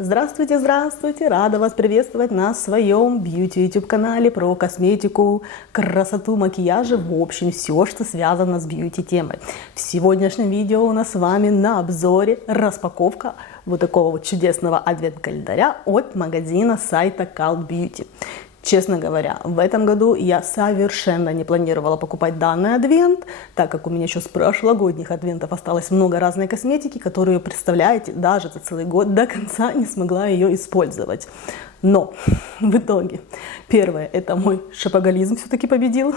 Здравствуйте, здравствуйте! Рада вас приветствовать на своем Beauty YouTube канале про косметику, красоту, макияжи, в общем, все, что связано с бьюти темой. В сегодняшнем видео у нас с вами на обзоре распаковка вот такого вот чудесного адвент-календаря от магазина сайта Cult Beauty. Честно говоря, в этом году я совершенно не планировала покупать данный адвент, так как у меня еще с прошлогодних адвентов осталось много разной косметики, которую, представляете, даже за целый год до конца не смогла ее использовать. Но в итоге, первое, это мой шопоголизм все-таки победил,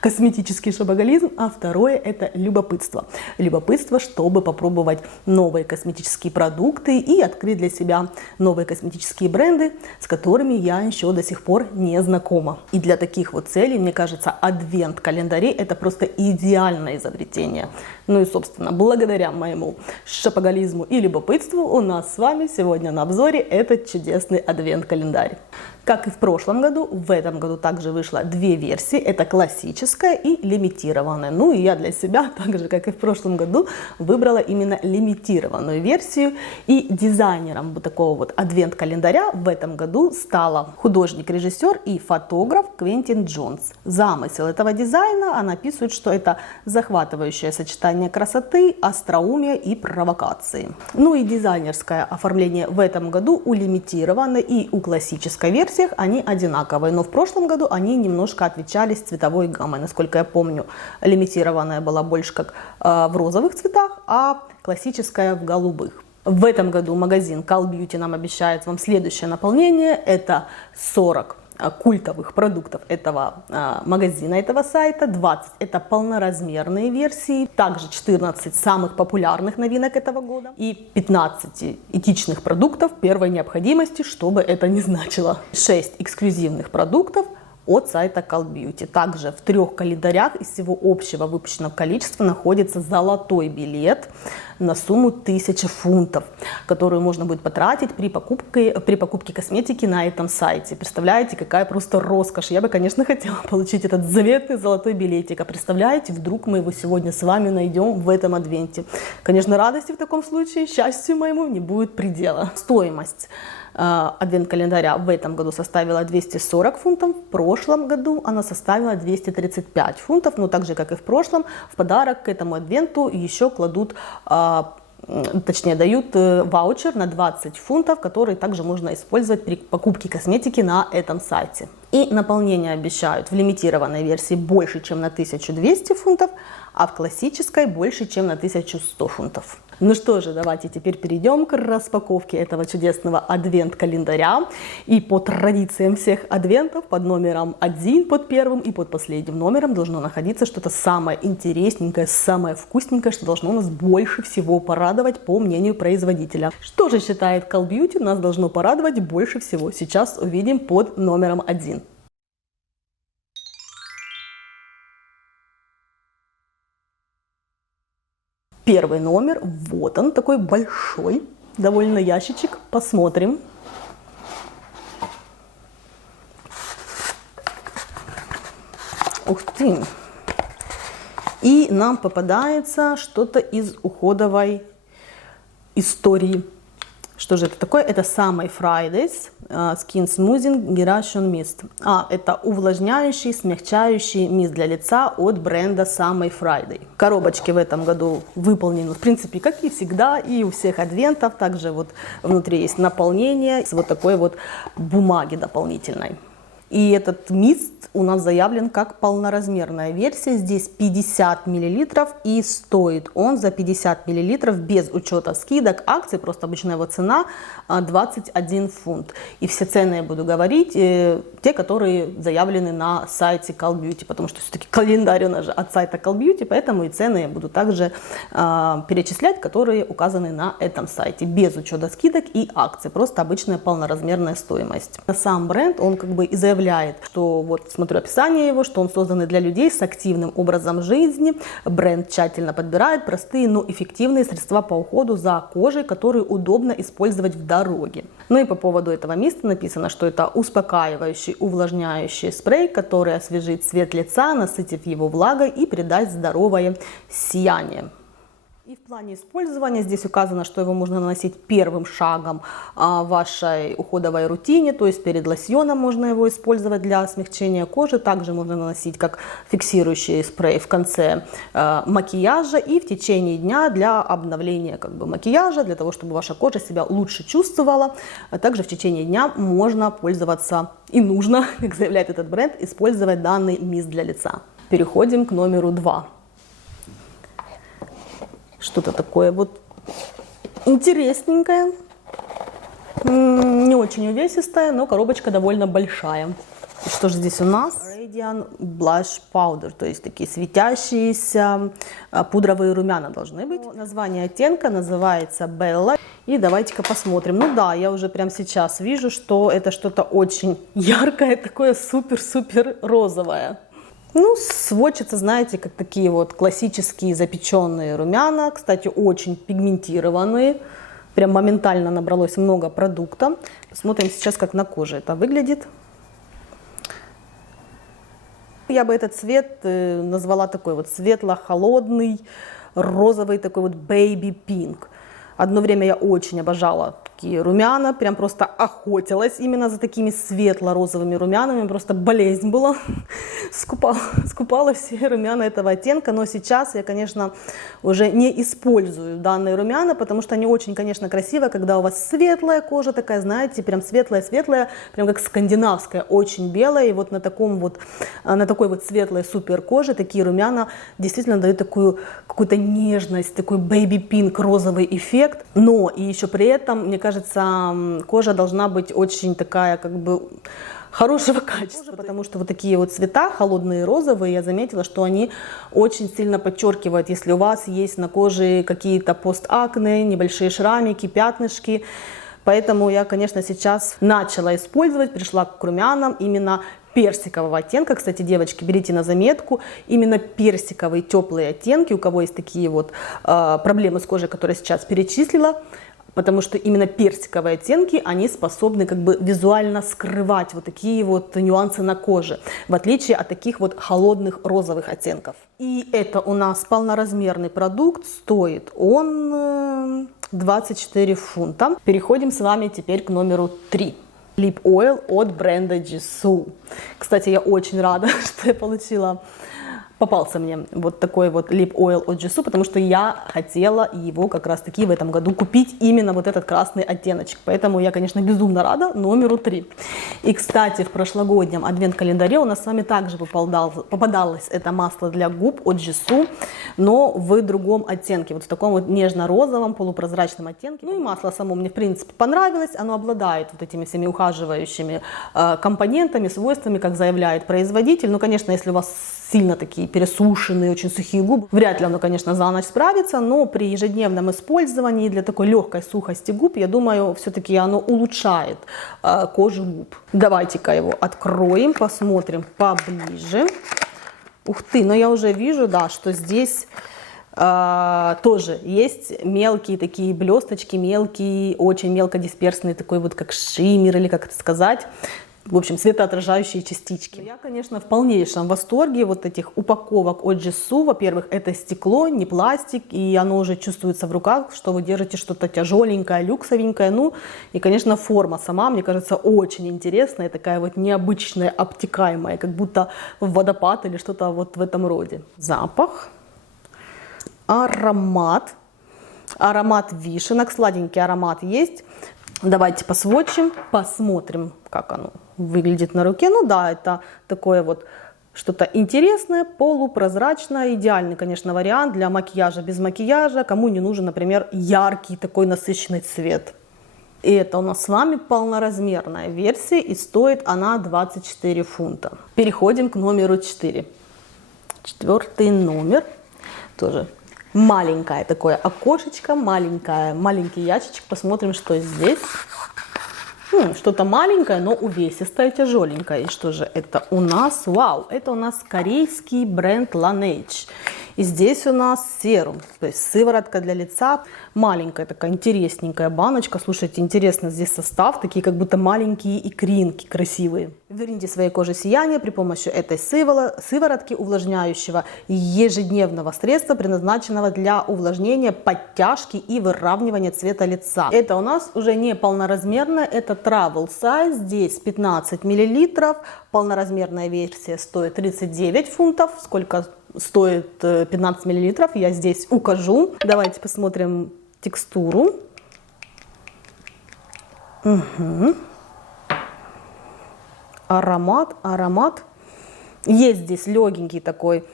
косметический шопоголизм, а второе, это любопытство. Любопытство, чтобы попробовать новые косметические продукты и открыть для себя новые косметические бренды, с которыми я еще до сих пор не знакома. И для таких вот целей, мне кажется, адвент-календари это просто идеальное изобретение. Ну и, собственно, благодаря моему шопоголизму и любопытству у нас с вами сегодня на обзоре этот чудесный адвент-календарь. Как и в прошлом году, в этом году также вышло две версии. Это классическая и лимитированная. Ну и я для себя, так же как и в прошлом году, выбрала именно лимитированную версию. И дизайнером вот такого вот адвент-календаря в этом году стала художник-режиссер и фотограф Квентин Джонс. Замысел этого дизайна, она описывает, что это захватывающее сочетание красоты, остроумия и провокации. Ну и дизайнерское оформление в этом году у лимитированной и у классической версии они одинаковые, но в прошлом году они немножко отличались цветовой гаммой. Насколько я помню, лимитированная была больше как в розовых цветах, а классическая в голубых. В этом году магазин Cult Beauty нам обещает вам следующее наполнение. Это 40 культовых продуктов этого магазина, этого сайта, 20 это полноразмерные версии, также 14 самых популярных новинок этого года и 15 этичных продуктов первой необходимости, что бы это ни значило. 6 эксклюзивных продуктов от сайта Cult Beauty. Также в 3 календарях из всего общего выпущенного количества находится золотой билет на сумму 1000 фунтов, которую можно будет потратить при покупке косметики на этом сайте. Представляете, какая просто роскошь. Я бы, конечно, хотела получить этот заветный золотой билетик. А представляете, вдруг мы его сегодня с вами найдем в этом адвенте. Конечно, радости в таком случае, счастью моему не будет предела. Стоимость адвент-календаря в этом году составила 240 фунтов, в прошлом году она составила 235 фунтов, но так же, как и в прошлом, в подарок к этому адвенту еще кладут, точнее дают ваучер на 20 фунтов, который также можно использовать при покупке косметики на этом сайте. И наполнение обещают в лимитированной версии больше, чем на 1200 фунтов, а в классической больше, чем на 1100 фунтов. Ну что же, давайте теперь перейдем к распаковке этого чудесного адвент-календаря. И по традициям всех адвентов под номером 1, под первым и под последним номером должно находиться что-то самое интересненькое, самое вкусненькое, что должно нас больше всего порадовать по мнению производителя. Что же считает Cult Beauty нас должно порадовать больше всего? Сейчас увидим под номером 1. Первый номер, вот он, такой большой, довольно ящичек, посмотрим. Ух ты! И нам попадается что-то из уходовой истории. Что же это такое? Это Summer Fridays Skin Smoothing Gyration Mist. Это увлажняющий, смягчающий мисс для лица от бренда Summer Friday. Коробочки в этом году выполнены, в принципе, как и всегда, и у всех адвентов. Также вот внутри есть наполнение с вот такой вот бумаги дополнительной. И этот мист у нас заявлен как полноразмерная версия. Здесь 50 мл и стоит он за 50 мл без учета скидок, акций, просто обычная его цена 21 фунт. И все цены я буду говорить, те, которые заявлены на сайте Cult Beauty, потому что все-таки календарь у нас же от сайта Cult Beauty, поэтому и цены я буду также перечислять, которые указаны на этом сайте, без учета скидок и акций, просто обычная полноразмерная стоимость. Сам бренд, он как бы и заявляет, что вот смотрю описание его, что он создан для людей с активным образом жизни. Бренд тщательно подбирает простые, но эффективные средства по уходу за кожей, которые удобно использовать в дороге. Ну и по поводу этого миста написано, что это успокаивающий, увлажняющий спрей, который освежит цвет лица, насытив его влагой и придаст здоровое сияние. И в плане использования здесь указано, что его можно наносить первым шагом в вашей уходовой рутине, то есть перед лосьоном можно его использовать для смягчения кожи. Также можно наносить как фиксирующий спрей в конце макияжа и в течение дня для обновления макияжа, для того, чтобы ваша кожа себя лучше чувствовала. А также в течение дня можно пользоваться и нужно, как заявляет этот бренд, использовать данный мисс для лица. Переходим к номеру 2. Что-то такое вот интересненькое, не очень увесистая, но коробочка довольно большая. И что же здесь у нас? Radiant Blush Powder, то есть такие светящиеся пудровые румяна должны быть. Название оттенка называется Bella. И давайте-ка посмотрим. Ну да, я уже прямо сейчас вижу, что это что-то очень яркое, такое супер-супер розовое. Ну, сводчатся, знаете, как такие вот классические запеченные румяна, кстати, очень пигментированные, прям моментально набралось много продукта. Посмотрим сейчас, как на коже это выглядит. Я бы этот цвет назвала такой вот светло-холодный, розовый, такой вот baby pink. Одно время я очень обожала такие румяна, прям просто охотилась именно за такими светло-розовыми румянами, просто болезнь была, скупала все румяна этого оттенка, но сейчас я, конечно, уже не использую данные румяна, потому что они очень, конечно, красиво, когда у вас светлая кожа такая, знаете, прям светлая-светлая, прям как скандинавская, очень белая, и вот на такой вот светлой супер коже такие румяна действительно дают такую какую-то нежность, такой baby-pink розовый эффект. Но и еще при этом, мне кажется, кожа должна быть очень такая, как бы, хорошего качества, потому что вот такие вот цвета, холодные розовые, я заметила, что они очень сильно подчеркивают, если у вас есть на коже какие-то постакне, небольшие шрамики, пятнышки. Поэтому я, конечно, сейчас начала использовать, пришла к румянам именно персикового оттенка. Кстати, девочки, берите на заметку, именно персиковые теплые оттенки, у кого есть такие вот проблемы с кожей, которые я сейчас перечислила, потому что именно персиковые оттенки, они способны как бы визуально скрывать вот такие вот нюансы на коже, в отличие от таких вот холодных розовых оттенков. И это у нас полноразмерный продукт, стоит он 24 фунта. Переходим с вами теперь к номеру 3. Lip Oil от бренда Jisoo. Кстати, я очень рада, что я попался мне вот такой вот Lip Oil от Jisoo, потому что я хотела его как раз таки в этом году купить именно вот этот красный оттеночек. Поэтому я, конечно, безумно рада номеру 3. И, кстати, в прошлогоднем адвент-календаре у нас с вами также попадалось это масло для губ от Jisoo, но в другом оттенке, вот в таком вот нежно-розовом полупрозрачном оттенке. Ну и масло само мне, в принципе, понравилось. Оно обладает вот этими всеми ухаживающими компонентами, свойствами, как заявляет производитель. Ну, конечно, если у вас сильно такие пересушенные, очень сухие губы, вряд ли оно, конечно, за ночь справится, но при ежедневном использовании для такой легкой сухости губ, я думаю, все-таки оно улучшает кожу губ. Давайте-ка его откроем, посмотрим поближе. Ух ты, но я уже вижу, да, что здесь тоже есть мелкие такие блесточки, мелкие, очень мелкодисперсные, такой вот как шиммер, или как это сказать. В общем, светоотражающие частички. Я, конечно, в полнейшем восторге вот этих упаковок от Jisoo. Во-первых, это стекло, не пластик, и оно уже чувствуется в руках, что вы держите что-то тяжеленькое, люксовенькое. Ну, и, конечно, форма сама, мне кажется, очень интересная, такая вот необычная, обтекаемая, как будто в водопад или что-то вот в этом роде. Запах, аромат. Аромат вишенок, сладенький аромат есть. Давайте посвотчим, посмотрим, как оно выглядит на руке. Ну да, это такое вот что-то интересное, полупрозрачное. Идеальный, конечно, вариант для макияжа без макияжа. Кому не нужен, например, яркий такой насыщенный цвет. И это у нас с вами полноразмерная версия, и стоит она 24 фунта. Переходим к номеру 4. 4 номер. Тоже маленькое такое окошечко, маленький ящичек. Посмотрим, что здесь. Что-то маленькое, но увесистое, тяжеленькое. И что же это у нас? Вау, это у нас корейский бренд Laneige. И здесь у нас серум, то есть сыворотка для лица. Маленькая такая интересненькая баночка. Слушайте, интересно здесь состав. Такие как будто маленькие икринки красивые. Верните своей коже сияние при помощи этой сыворотки увлажняющего ежедневного средства, предназначенного для увлажнения, подтяжки и выравнивания цвета лица. Это у нас уже не полноразмерная, это travel size. Здесь 15 мл. Полноразмерная версия стоит 39 фунтов. Сколько стоит 15 мл, я здесь укажу. Давайте посмотрим текстуру. Угу. Аромат. Есть здесь легенький такой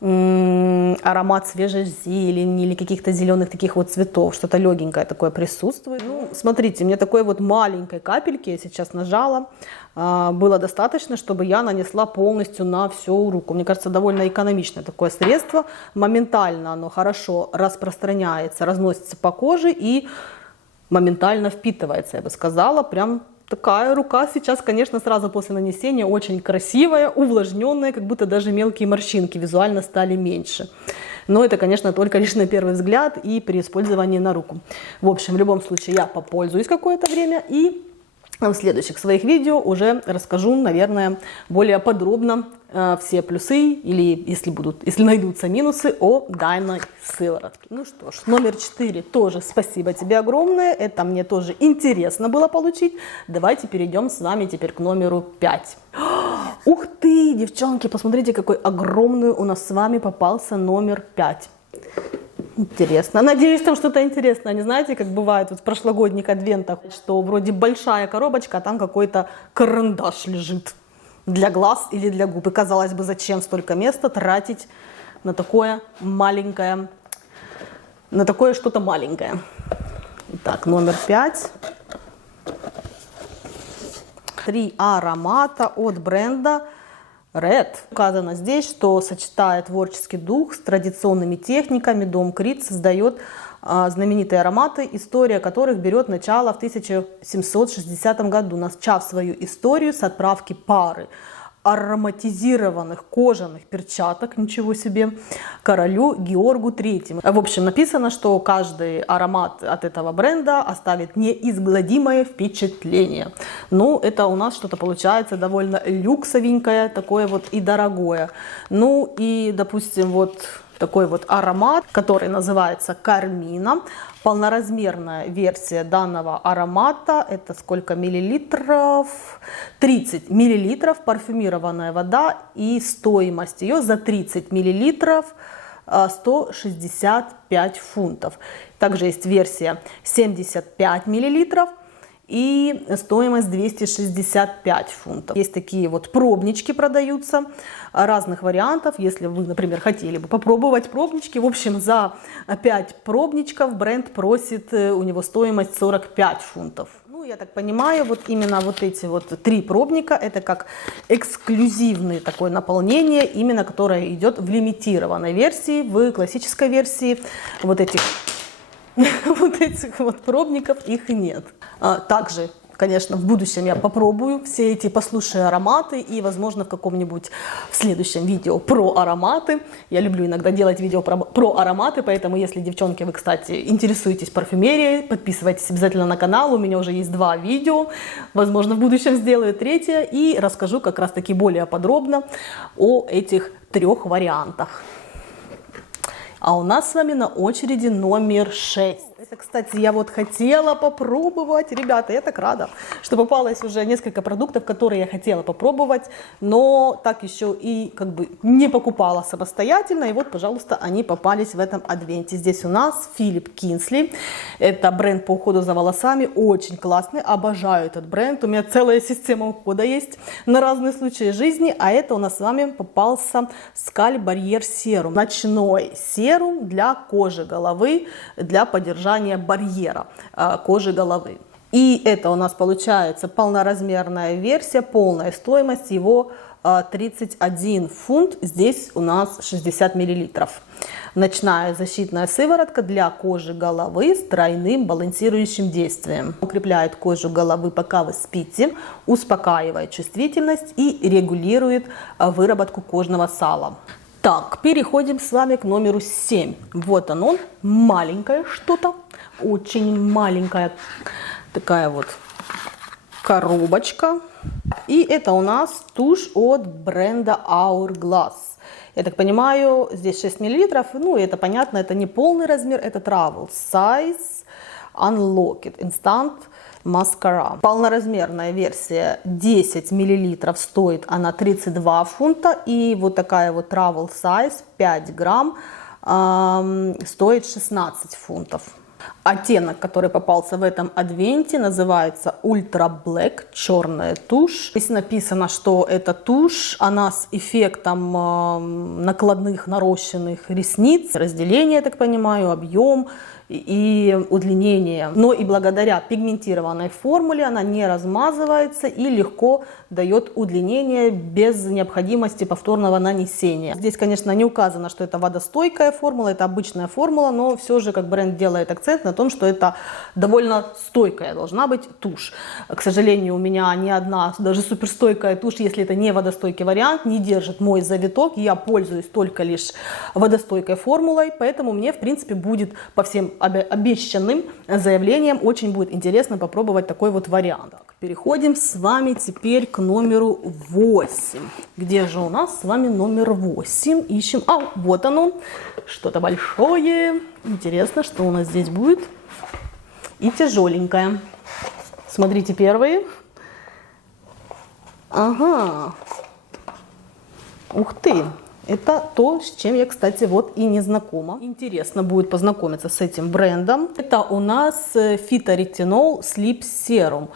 аромат свежей зелени или каких-то зеленых таких вот цветов. Что-то легенькое такое присутствует. Ну, смотрите, мне такой вот маленькой капельки, я сейчас нажала, было достаточно, чтобы я нанесла полностью на всю руку. Мне кажется, довольно экономичное такое средство. Моментально оно хорошо распространяется, разносится по коже и моментально впитывается, я бы сказала. Прям такая рука сейчас, конечно, сразу после нанесения очень красивая, увлажненная, как будто даже мелкие морщинки визуально стали меньше. Но это, конечно, только лишь на первый взгляд и при использовании на руку. В общем, в любом случае я попользуюсь какое-то время и в следующих своих видео уже расскажу, наверное, более подробно все плюсы или, если найдутся минусы, о данной сыворотке. Ну что ж, номер 4 тоже спасибо тебе огромное. Это мне тоже интересно было получить. Давайте перейдем с вами теперь к номеру 5. Ух ты, девчонки, посмотрите, какой огромный у нас с вами попался номер 5. Интересно. Надеюсь, там что-то интересное. Не знаете, как бывает вот в прошлогодних адвентах, что вроде большая коробочка, а там какой-то карандаш лежит для глаз или для губ. И казалось бы, зачем столько места тратить на такое маленькое, на такое что-то маленькое. Итак, номер 5. 3 аромата от бренда Red. Указано здесь, что сочетая творческий дух с традиционными техниками, дом Крид создает знаменитые ароматы, история которых берет начало в 1760 году, начав свою историю с отправки пары ароматизированных кожаных перчаток, ничего себе, королю Георгу III. В общем, написано, что каждый аромат от этого бренда оставит неизгладимое впечатление. Ну, это у нас что-то получается довольно люксовенькое, такое вот и дорогое. Ну, и, допустим, вот такой вот аромат, который называется Кармина. Полноразмерная версия данного аромата, это сколько миллилитров? 30 миллилитров, парфюмированная вода, и стоимость ее за 30 миллилитров 165 фунтов. Также есть версия 75 миллилитров. И стоимость 265 фунтов. Есть такие вот пробнички, продаются разных вариантов. Если вы, например, хотели бы попробовать пробнички, в общем, за 5 пробничков бренд просит, у него стоимость 45 фунтов. Ну, я так понимаю, вот именно вот эти вот 3 пробника, это как эксклюзивное такое наполнение, именно которое идет в лимитированной версии, в классической версии вот этих пробников их нет. Также, конечно, в будущем я попробую все эти, послушаю ароматы, и, возможно, в каком-нибудь следующем видео про ароматы. Я люблю иногда делать видео про ароматы, поэтому, если, девчонки, вы, кстати, интересуетесь парфюмерией, подписывайтесь обязательно на канал. У меня уже есть 2 видео. Возможно, в будущем сделаю 3 и расскажу как раз-таки более подробно о этих 3 вариантах. А у нас с вами на очереди номер 6. Это, кстати, я вот хотела попробовать. Ребята, я так рада, что попалось уже несколько продуктов, которые я хотела попробовать, но так еще и как бы не покупала самостоятельно. И вот, пожалуйста, они попались в этом адвенте. Здесь у нас Philip Kingsley. Это бренд по уходу за волосами. Очень классный. Обожаю этот бренд. У меня целая система ухода есть на разные случаи жизни. А это у нас с вами попался Scalp Barrier Serum. Ночной серум для кожи головы, для поддержания барьера кожи головы. И это у нас получается полноразмерная версия, полная стоимость его 31 фунт, здесь у нас 60 миллилитров. Ночная защитная сыворотка для кожи головы с тройным балансирующим действием. Укрепляет кожу головы, пока вы спите, успокаивает чувствительность и регулирует выработку кожного сала. Так, переходим с вами к номеру 7. Вот он, маленькое что-то, очень маленькая такая вот коробочка. И это у нас тушь от бренда Hourglass. Я так понимаю, здесь 6 мл, ну это понятно, это не полный размер, это travel size unlocked instant mascara. Полноразмерная версия 10 мл, стоит она 32 фунта, и вот такая вот travel size 5 грамм стоит 16 фунтов. Оттенок, который попался в этом адвенте, называется Ultra Black, черная тушь. Здесь написано, что эта тушь, она с эффектом накладных нарощенных ресниц, разделение, я так понимаю, объем и удлинение. Но и благодаря пигментированной формуле она не размазывается и легко дает удлинение без необходимости повторного нанесения. Здесь, конечно, не указано, что это водостойкая формула, это обычная формула, но все же как бренд делает акцент на том, что это довольно стойкая должна быть тушь. К сожалению, у меня ни одна, даже суперстойкая тушь, если это не водостойкий вариант, не держит мой завиток. Я пользуюсь только лишь водостойкой формулой, поэтому мне, в принципе, будет по всем обещанным заявлениям очень будет интересно попробовать такой вот вариант. Так, переходим с вами теперь к номеру 8. Где же у нас с вами номер 8? Ищем. А, вот оно. Что-то большое. Интересно, что у нас здесь будет. И тяжеленькое. Смотрите первые. Ага. Ух ты. Это то, с чем я, кстати, вот и не знакома. Интересно будет познакомиться с этим брендом. Это у нас Phytoretinol Sleep Serum.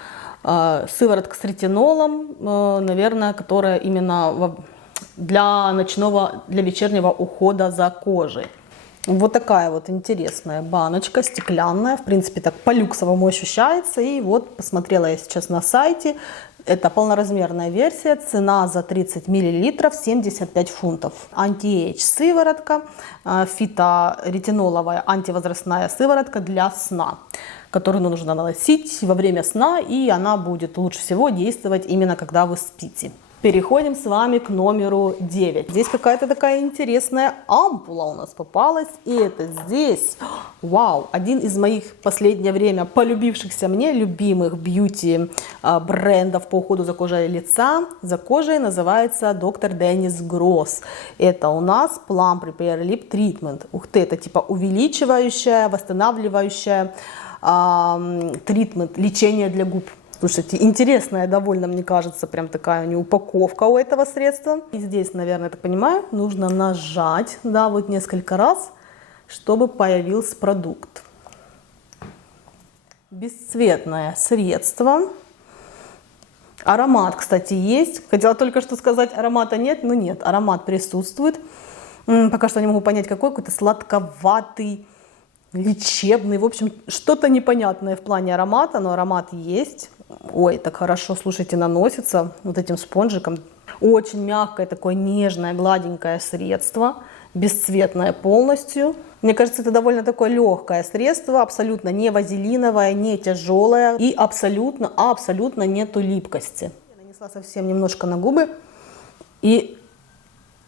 Сыворотка с ретинолом, наверное, которая именно для вечернего ухода за кожей. Вот такая вот интересная баночка, стеклянная. В принципе, так по-люксовому ощущается. И вот посмотрела я сейчас на сайте. Это полноразмерная версия, цена за 30 мл 75 фунтов. Анти-эйдж сыворотка, фиторетиноловая антивозрастная сыворотка для сна, которую нужно наносить во время сна, и она будет лучше всего действовать именно когда вы спите. Переходим с вами к номеру 9. Здесь какая-то такая интересная ампула у нас попалась. И это здесь, вау, один из моих в последнее время полюбившихся мне любимых бьюти брендов по уходу за кожей лица. За кожей называется Dr. Dennis Gross. Это у нас Plum Repair Lip Treatment. Ух ты, это типа увеличивающая, восстанавливающая тритмент, лечение для губ. Слушайте, интересная довольно, мне кажется, прям такая у нее упаковка у этого средства. И здесь, наверное, я так понимаю, нужно нажать, да, вот несколько раз, чтобы появился продукт. Бесцветное средство. Аромат, кстати, есть. Хотела только что сказать, аромата нет, но нет, аромат присутствует. Пока что не могу понять, какой-то сладковатый, лечебный, в общем, что-то непонятное в плане аромата, но аромат есть. Ой, так хорошо, слушайте, наносится вот этим спонжиком. Очень мягкое, такое нежное, гладенькое средство, бесцветное полностью. Мне кажется, это довольно такое легкое средство, абсолютно не вазелиновое, не тяжелое и абсолютно нету липкости. Я нанесла совсем немножко на губы, и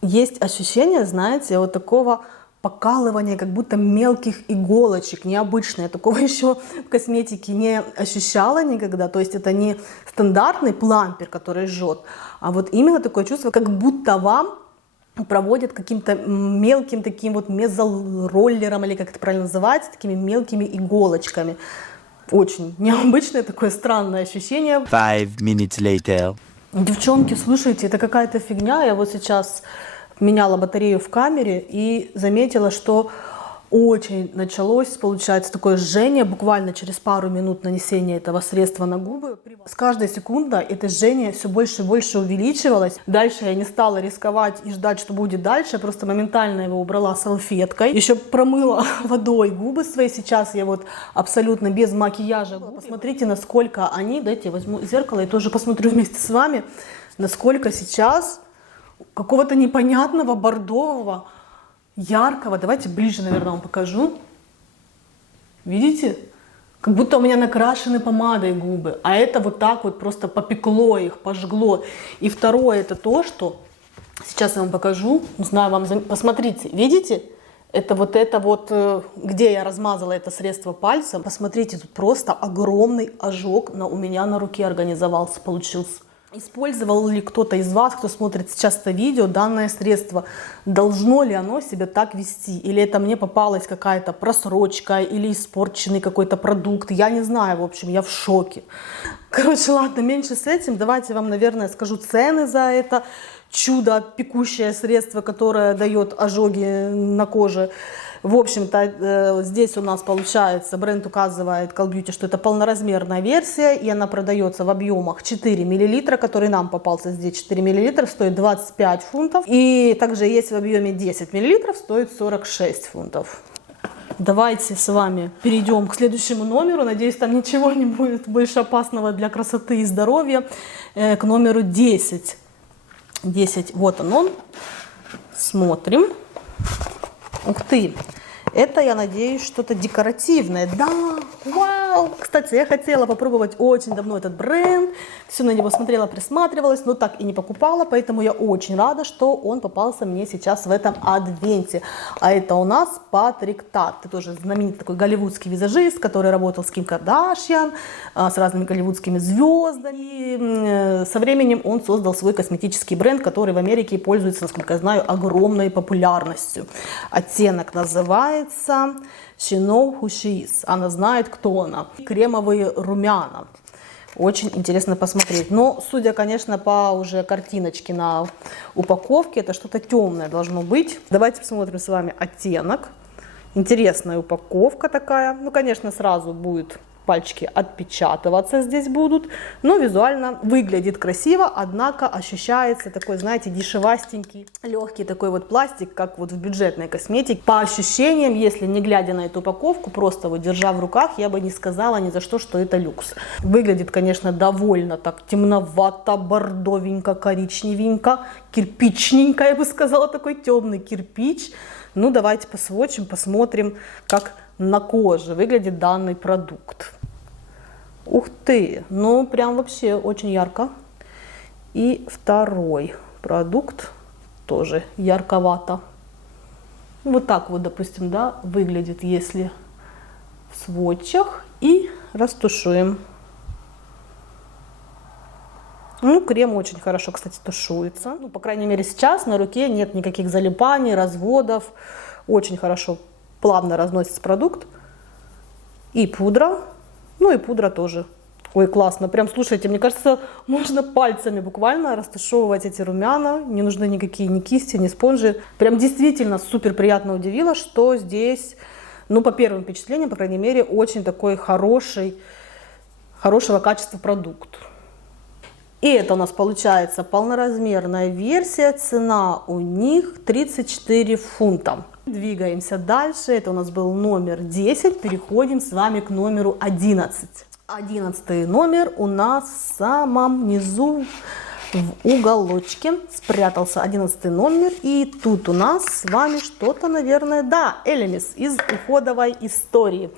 есть ощущение, знаете, вот такого покалывания, как будто мелких иголочек, необычное. Такого еще в косметике не ощущала никогда. То есть это не стандартный плампер, который жжет, а вот именно такое чувство, как будто вам проводят каким-то мелким таким вот мезороллером, или как это правильно называется, такими мелкими иголочками. Очень необычное такое странное ощущение. 5 minutes later. Девчонки, слушайте, это какая-то фигня. Я вот сейчас меняла батарею в камере и заметила, что очень началось, получается, такое жжение буквально через пару минут нанесения этого средства на губы. С каждой секундой это жжение все больше и больше увеличивалось. Дальше я не стала рисковать и ждать, что будет дальше. Я просто моментально его убрала салфеткой. Еще промыла водой губы свои. Сейчас я вот абсолютно без макияжа. Посмотрите, насколько они... Дайте я возьму зеркало и тоже посмотрю вместе с вами, насколько сейчас какого-то непонятного бордового, яркого. Давайте ближе, наверное, вам покажу. Видите? Как будто у меня накрашены помадой губы. А это вот так вот просто попекло их, пожгло. И второе, это то, что Сейчас я вам покажу. Не знаю, посмотрите, видите? Это вот, где я размазала это средство пальцем. Посмотрите, тут просто огромный ожог у меня на руке организовался, получился. Использовал ли кто-то из вас, кто смотрит сейчас это видео, данное средство? Должно ли оно себя так вести? Или это мне попалась какая-то просрочка, или испорченный какой-то продукт? Я не знаю, в общем, я в шоке. Короче, ладно, меньше с этим. Давайте вам, наверное, скажу цены за это чудо, пекущее средство, которое дает ожоги на коже. В общем-то, здесь у нас получается, бренд указывает Call Beauty, что это полноразмерная версия, и она продается в объемах 4 мл, который нам попался здесь 4 мл, стоит 25 фунтов. И также есть в объеме 10 мл, стоит 46 фунтов. Давайте с вами перейдем к следующему номеру. Надеюсь, там ничего не будет больше опасного для красоты и здоровья. К номеру 10. 10, вот он. Смотрим. Ух ты! Это, я надеюсь, что-то декоративное. Да, вау! Кстати, я хотела попробовать очень давно этот бренд. Все на него смотрела, присматривалась, но так и не покупала. Поэтому я очень рада, что он попался мне сейчас в этом адвенте. А это у нас Патрик Тат. Это тоже знаменитый такой голливудский визажист, который работал с Ким Кардашьян, с разными голливудскими звездами. Со временем он создал свой косметический бренд, который в Америке пользуется, насколько я знаю, огромной популярностью. Оттенок называется She Knows Who She Is. Она знает, кто она. Кремовые румяна. Очень интересно посмотреть. Но, судя, конечно, по уже картиночке на упаковке, это что-то темное должно быть. Давайте посмотрим с вами оттенок. Интересная упаковка такая. Ну, конечно, сразу будет пальчики отпечатываться здесь будут, но визуально выглядит красиво, однако ощущается такой, знаете, дешевастенький, легкий такой вот пластик, как вот в бюджетной косметике. По ощущениям, если не глядя на эту упаковку, просто вот держа в руках, я бы не сказала ни за что, что это люкс. Выглядит, конечно, довольно так темновато, бордовенько, коричневенько, кирпичненько, я бы сказала, такой темный кирпич. Ну, давайте посвотчим, посмотрим, как на коже выглядит данный продукт. Ух ты, ну прям вообще очень ярко. И второй продукт тоже ярковато. Вот так вот, допустим, да, выглядит, если в сводчах. И растушуем. Ну, крем очень хорошо, кстати, тушуется. Ну, по крайней мере, сейчас на руке нет никаких залипаний, разводов. Очень хорошо, плавно разносится продукт. И пудра. Ну, и пудра тоже. Ой, классно. Прям, слушайте, мне кажется, можно пальцами буквально растушевывать эти румяна. Не нужны никакие ни кисти, ни спонжи. Прям действительно супер приятно удивило, что здесь, ну, по первым впечатлениям, по крайней мере, очень такой хорошего качества продукт. И это у нас получается полноразмерная версия, цена у них 34 фунта. Двигаемся дальше, это у нас был номер 10, переходим с вами к номеру 11. 11 номер у нас в самом низу, в уголочке спрятался 11 номер, и тут у нас с вами что-то, наверное, да, Elemis из уходовой истории.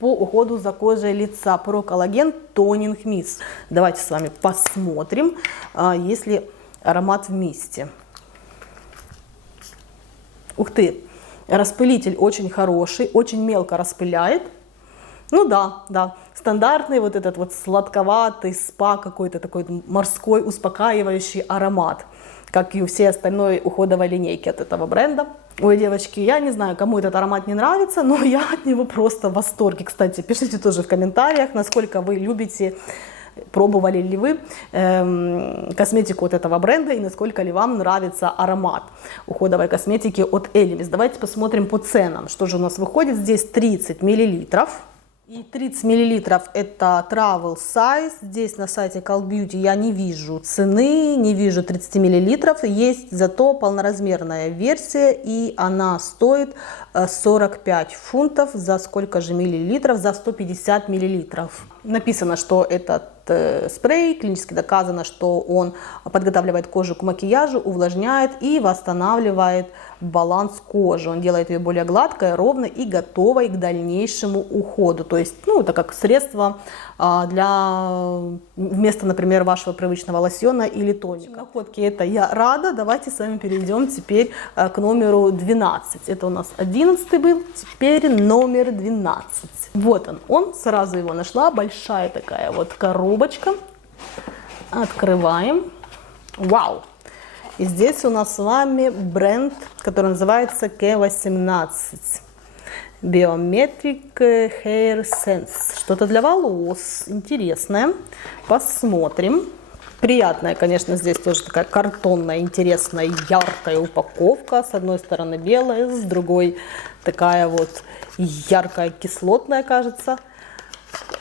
По уходу за кожей лица, про коллаген тонинг мисс. Давайте с вами посмотрим, есть ли аромат вместе. Ух ты, распылитель очень хороший, очень мелко распыляет. Ну да, стандартный вот этот вот сладковатый спа, какой-то такой морской успокаивающий аромат, как и у всей остальной уходовой линейки от этого бренда. Ой, девочки, я не знаю, кому этот аромат не нравится, но я от него просто в восторге. Кстати, пишите тоже в комментариях, насколько вы любите, пробовали ли вы косметику от этого бренда и насколько ли вам нравится аромат уходовой косметики от Elemis. Давайте посмотрим по ценам. Что же у нас выходит? Здесь 30 мл. И 30 мл это travel size. Здесь на сайте Call Beauty я не вижу цены, не вижу 30 мл. Есть зато полноразмерная версия, и она стоит 45 фунтов. За сколько же миллилитров? За 150 миллилитров. Написано, что этот спрей, клинически доказано, что он подготавливает кожу к макияжу, увлажняет и восстанавливает баланс кожи. Он делает ее более гладкой, ровной и готовой к дальнейшему уходу. То есть, это как средство вместо, например, вашего привычного лосьона или тоника. Находки это я рада. Давайте с вами перейдем теперь к номеру 12. Это у нас 11 был, теперь номер 12. Вот он, сразу его нашла, большая такая вот коробочка. Открываем. Вау! И здесь у нас с вами бренд, который называется K18. Biometric Hair Sense. Что-то для волос. Интересное. Посмотрим. Приятная, конечно, здесь тоже такая картонная, интересная, яркая упаковка. С одной стороны белая, с другой такая вот яркая, кислотная, кажется,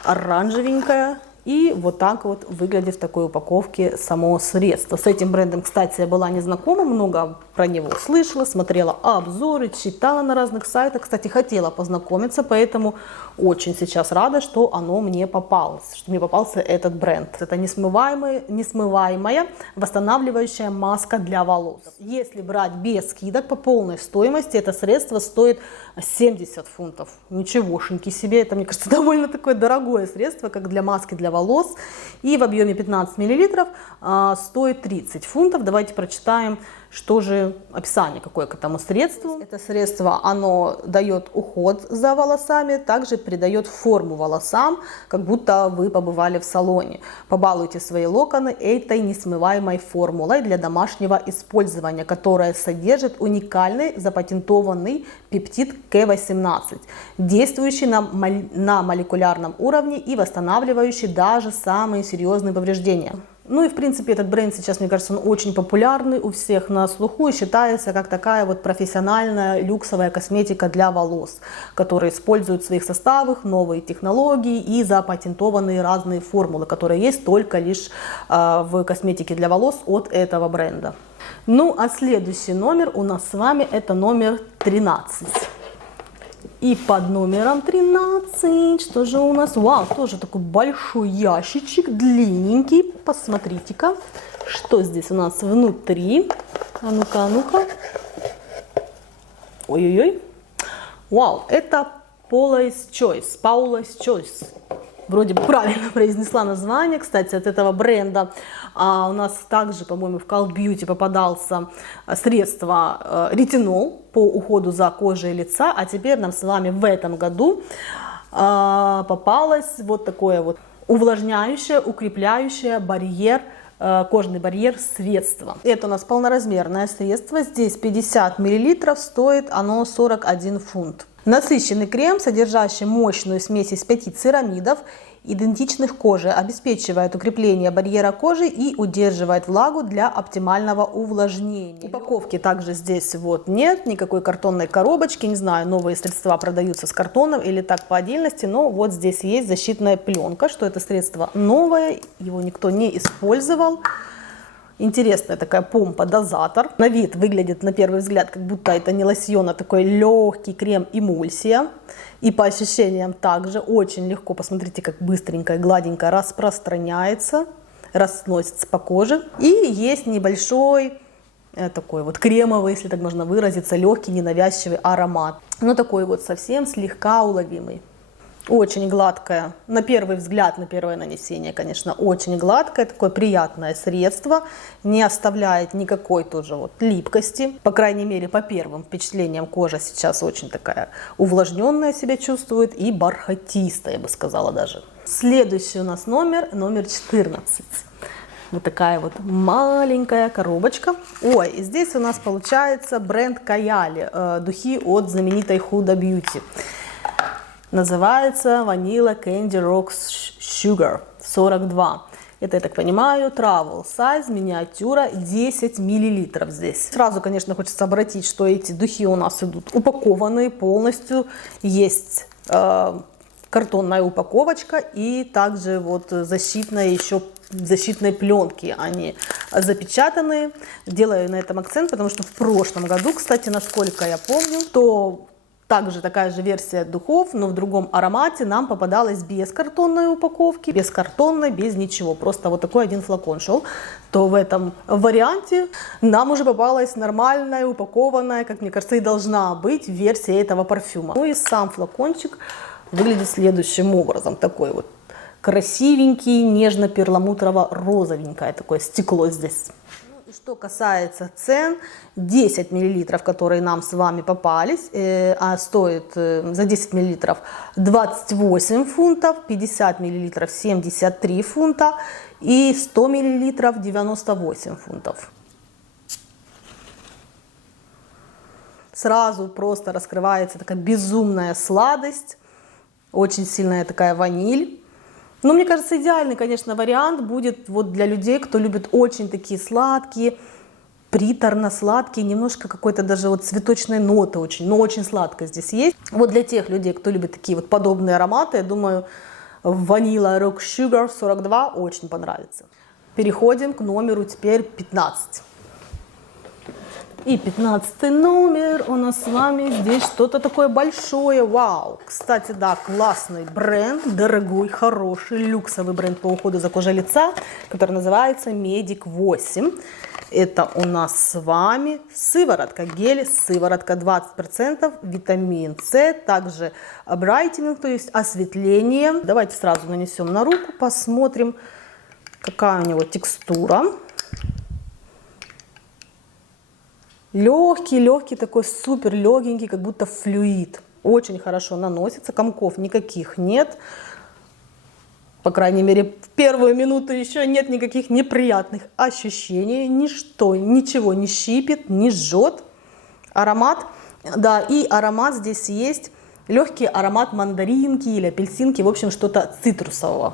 оранжевенькая. И вот так вот выглядит в такой упаковке само средство. С этим брендом, кстати, я была не знакома, много про него слышала, смотрела обзоры, читала на разных сайтах. Кстати, хотела познакомиться, поэтому очень сейчас рада, что оно мне попалось, что мне попался этот бренд. Это несмываемая восстанавливающая маска для волос. Если брать без скидок по полной стоимости, это средство стоит 70 фунтов. Ничегошеньки себе, это, мне кажется, довольно такое дорогое средство, как для маски для волос. И в объеме 15 мл стоит 30 фунтов. Давайте прочитаем, что же описание, какое к этому средству. Это средство, оно дает уход за волосами, также придает форму волосам, как будто вы побывали в салоне. Побалуйте свои локоны этой несмываемой формулой для домашнего использования, которая содержит уникальный запатентованный пептид K18, действующий на молекулярном уровне и восстанавливающий даже самые серьезные повреждения. Ну и в принципе этот бренд сейчас, мне кажется, он очень популярный, у всех на слуху и считается как такая вот профессиональная люксовая косметика для волос, которая использует в своих составах новые технологии и запатентованные разные формулы, которые есть только лишь в косметике для волос от этого бренда. Ну а следующий номер у нас с вами это номер 13. И под номером 13, что же у нас? Вау, тоже такой большой ящичек, длинненький. Посмотрите-ка, что здесь у нас внутри. А ну-ка, а ну-ка. Ой-ой-ой. Вау, это Paula's Choice. Вроде бы правильно произнесла название, кстати, от этого бренда. У нас также, по-моему, в Cult Beauty попадался средство ретинол по уходу за кожей лица, а теперь нам с вами в этом году попалось вот такое вот увлажняющее, укрепляющее кожный барьер средство. Это у нас полноразмерное средство, здесь 50 мл, стоит оно 41 фунт. Насыщенный крем, содержащий мощную смесь из 5 церамидов, идентичных коже, обеспечивает укрепление барьера кожи и удерживает влагу для оптимального увлажнения. Упаковки также здесь вот нет, никакой картонной коробочки, не знаю, новые средства продаются с картоном или так по отдельности, но вот здесь есть защитная пленка, что это средство новое, его никто не использовал. Интересная такая помпа-дозатор. На вид выглядит на первый взгляд, как будто это не лосьон, а такой легкий крем-эмульсия. И по ощущениям также очень легко, посмотрите, как быстренько и гладенько распространяется, разносится по коже. И есть небольшой такой вот кремовый, если так можно выразиться, легкий, ненавязчивый аромат. Но такой вот совсем слегка уловимый. Очень гладкое, на первый взгляд, на первое нанесение, конечно, очень гладкое, такое приятное средство, не оставляет никакой тоже вот липкости. По крайней мере, по первым впечатлениям, кожа сейчас очень такая увлажненная себя чувствует и бархатистая, я бы сказала даже. Следующий у нас номер 14. Вот такая вот маленькая коробочка. Ой, и здесь у нас получается бренд Kayali, духи от знаменитой Huda Beauty. Называется Vanilla Candy Rocks Sugar 42. Это, я так понимаю, travel size, миниатюра, 10 мл здесь. Сразу, конечно, хочется обратить, что эти духи у нас идут упакованные полностью. Есть картонная упаковочка и также вот защитная еще защитной пленки, они запечатанные. Делаю на этом акцент, потому что в прошлом году, кстати, насколько я помню, то Также такая же версия духов, но в другом аромате нам попадалась без картонной упаковки, без картонной, без ничего. Просто вот такой один флакон шел. То в этом варианте нам уже попалась нормальная, упакованная, как мне кажется, и должна быть версия этого парфюма. Ну и сам флакончик выглядит следующим образом. Такой вот красивенький, нежно-перламутрово-розовенькое такое стекло здесь. Что касается цен, 10 мл, которые нам с вами попались, а стоит за 10 мл 28 фунтов, 50 мл 73 фунта и 100 мл 98 фунтов. Сразу просто раскрывается такая безумная сладость, очень сильная такая ваниль. Но мне кажется, идеальный, конечно, вариант будет вот для людей, кто любит очень такие сладкие, приторно-сладкие, немножко какой-то даже вот цветочной ноты очень, но очень сладко здесь есть. Вот для тех людей, кто любит такие вот подобные ароматы, я думаю, Vanilla Rock Sugar 42 очень понравится. Переходим к номеру теперь 15. И 15 номер у нас с вами здесь что-то такое большое, вау. Кстати, да, классный бренд, дорогой, хороший, люксовый бренд по уходу за кожей лица, который называется Medic 8. Это у нас с вами сыворотка, гель, сыворотка 20%, витамин С, также брайтинг, то есть осветление. Давайте сразу нанесем на руку, посмотрим, какая у него текстура. Легкий, такой супер легенький, как будто флюид. Очень хорошо наносится, комков никаких нет. По крайней мере, в первую минуту еще нет никаких неприятных ощущений. Ничто, ничего не щипит, не жжет. Аромат, да, и аромат здесь есть. Легкий аромат мандаринки или апельсинки, в общем, что-то цитрусового.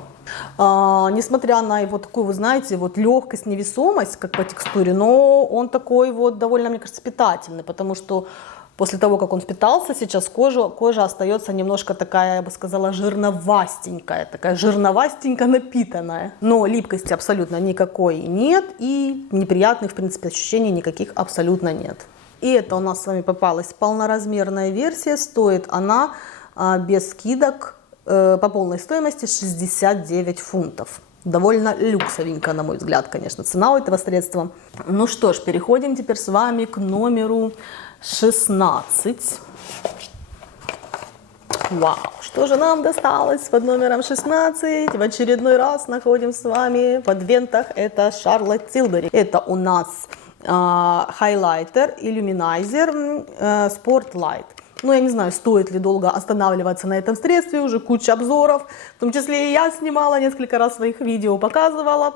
Несмотря на его такую, вы знаете, вот легкость, невесомость, как по текстуре, но он такой вот довольно, мне кажется, питательный, потому что после того, как он впитался, сейчас кожа остается немножко такая, я бы сказала, жирновастенькая, такая жирновастенько напитанная. Но липкости абсолютно никакой нет и неприятных, в принципе, ощущений никаких абсолютно нет. И это у нас с вами попалась полноразмерная версия, стоит она без скидок по полной стоимости 69 фунтов. Довольно люксовенько, на мой взгляд, конечно, цена у этого средства. Ну что ж, переходим теперь с вами к номеру 16. Вау, что же нам досталось под номером 16? В очередной раз находим с вами в адвентах, это Charlotte Tilbury. Это у нас хайлайтер, иллюминайзер, Spotlight. Ну, я не знаю, стоит ли долго останавливаться на этом средстве, уже куча обзоров, в том числе и я снимала несколько раз своих видео, показывала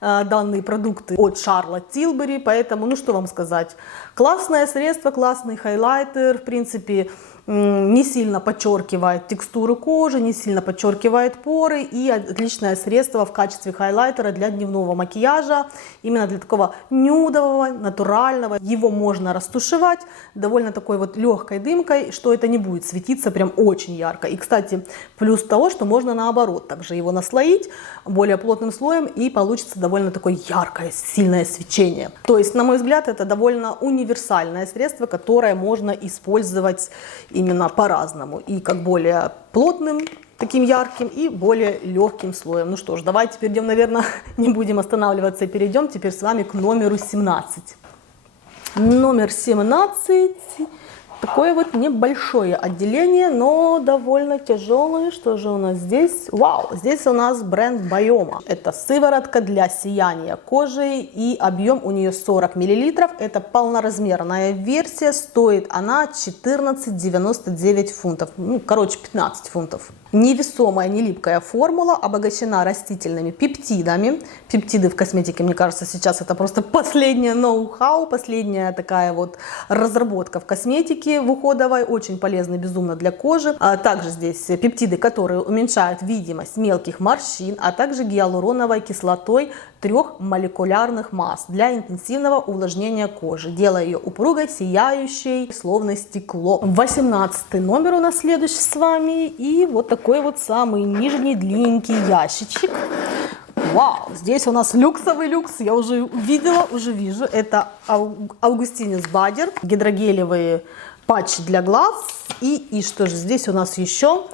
данные продукты от Charlotte Tilbury, поэтому, ну что вам сказать, классное средство, классный хайлайтер, в принципе, не сильно подчеркивает текстуру кожи, не сильно подчеркивает поры и отличное средство в качестве хайлайтера для дневного макияжа, именно для такого нюдового, натурального. Его можно растушевать довольно такой вот легкой дымкой, что это не будет светиться прям очень ярко. И, кстати, плюс того, что можно наоборот также его наслоить более плотным слоем и получится довольно такое яркое, сильное свечение. То есть, на мой взгляд, это довольно универсальное средство, которое можно использовать именно по-разному. И как более плотным, таким ярким, и более легким слоем. Ну что ж, давайте перейдем, наверное, не будем останавливаться и перейдем теперь с вами к номеру 17. Номер 17. Такое вот небольшое отделение, но довольно тяжелое. Что же у нас здесь? Вау, здесь у нас бренд Bioma. Это сыворотка для сияния кожи, и объем у нее 40 мл. Это полноразмерная версия, стоит она 14,99 фунтов. Ну, короче, 15 фунтов. Невесомая, нелипкая формула, обогащена растительными пептидами. Пептиды в косметике, мне кажется, сейчас это просто последнее ноу-хау, последняя такая вот разработка в косметике в уходовой, очень полезны безумно для кожи. Также здесь пептиды, которые уменьшают видимость мелких морщин, а также гиалуроновой кислотой 3 молекулярных масс для интенсивного увлажнения кожи, делая ее упругой, сияющей, словно стекло. 18 номер у нас следующий с вами, и вот такой вот самый нижний длинненький ящичек. Вау, здесь у нас люксовый люкс, я уже увидела, уже вижу. Это Augustinus Bader, гидрогелевые патч для глаз. И что же здесь у нас еще?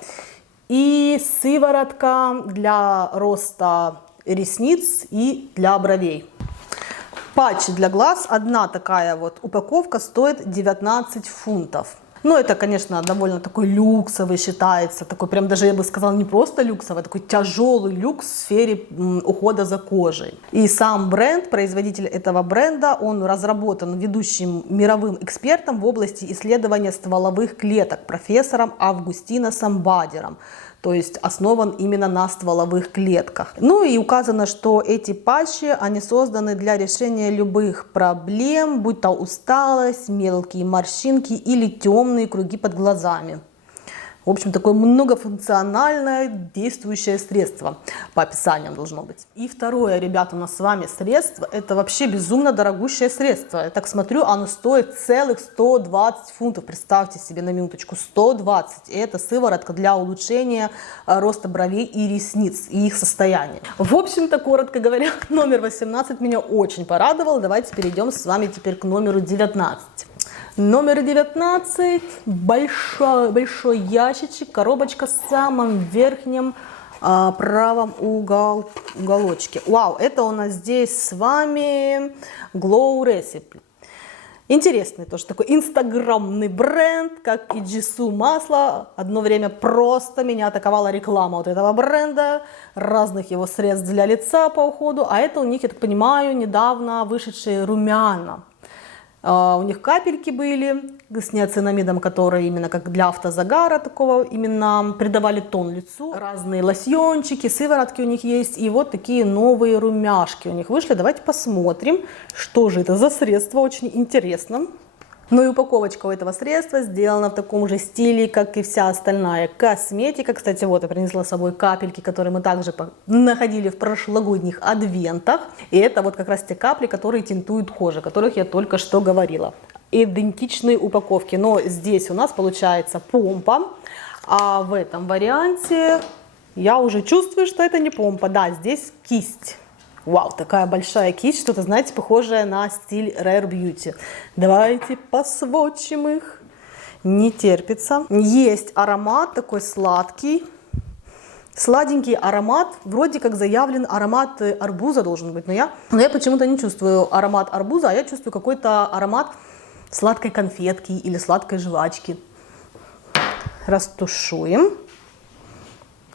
И сыворотка для роста ресниц и для бровей. Патч для глаз, одна такая вот упаковка стоит 19 фунтов. Ну, это, конечно, довольно такой люксовый считается, такой прям даже, я бы сказала, не просто люксовый, а такой тяжелый люкс в сфере ухода за кожей. И сам бренд, производитель этого бренда, он разработан ведущим мировым экспертом в области исследования стволовых клеток, профессором Августиносом Бадером. То есть основан именно на стволовых клетках. Ну и указано, что эти патчи, они созданы для решения любых проблем, будь то усталость, мелкие морщинки или темные круги под глазами. В общем, такое многофункциональное действующее средство по описаниям должно быть. И второе, ребята, у нас с вами средство, это вообще безумно дорогущее средство. Я так смотрю, оно стоит целых 120 фунтов. Представьте себе на минуточку, 120. И это сыворотка для улучшения роста бровей и ресниц, и их состояния. В общем-то, коротко говоря, номер 18 меня очень порадовал. Давайте перейдем с вами теперь к номеру 19. Номер 19, большой ящичек, коробочка в самом верхнем правом уголочке. Вау, это у нас здесь с вами Glow Recipe. Интересный тоже такой инстаграмный бренд, как и Jisoo масло. Одно время просто меня атаковала реклама вот этого бренда, разных его средств для лица по уходу. А это у них, я так понимаю, недавно вышедшие румяна. У них капельки были с неоцинамидом, которые именно как для автозагара такого именно придавали тон лицу. Разные лосьончики, сыворотки у них есть. И вот такие новые румяшки у них вышли. Давайте посмотрим, что же это за средство. Очень интересно. Ну и упаковочка у этого средства сделана в таком же стиле, как и вся остальная косметика. Кстати, вот я принесла с собой капельки, которые мы также находили в прошлогодних адвентах. И это вот как раз те капли, которые тинтуют кожу, о которых я только что говорила. Идентичные упаковки, но здесь у нас получается помпа, а в этом варианте я уже чувствую, что это не помпа. Да, здесь кисть. Вау, такая большая кисть, что-то, знаете, похожее на стиль Rare Beauty. Давайте посвотчим их. Не терпится. Есть аромат такой сладкий. Сладенький аромат. Вроде как заявлен аромат арбуза должен быть. Но я почему-то не чувствую аромат арбуза, а я чувствую какой-то аромат сладкой конфетки или сладкой жвачки. Растушуем.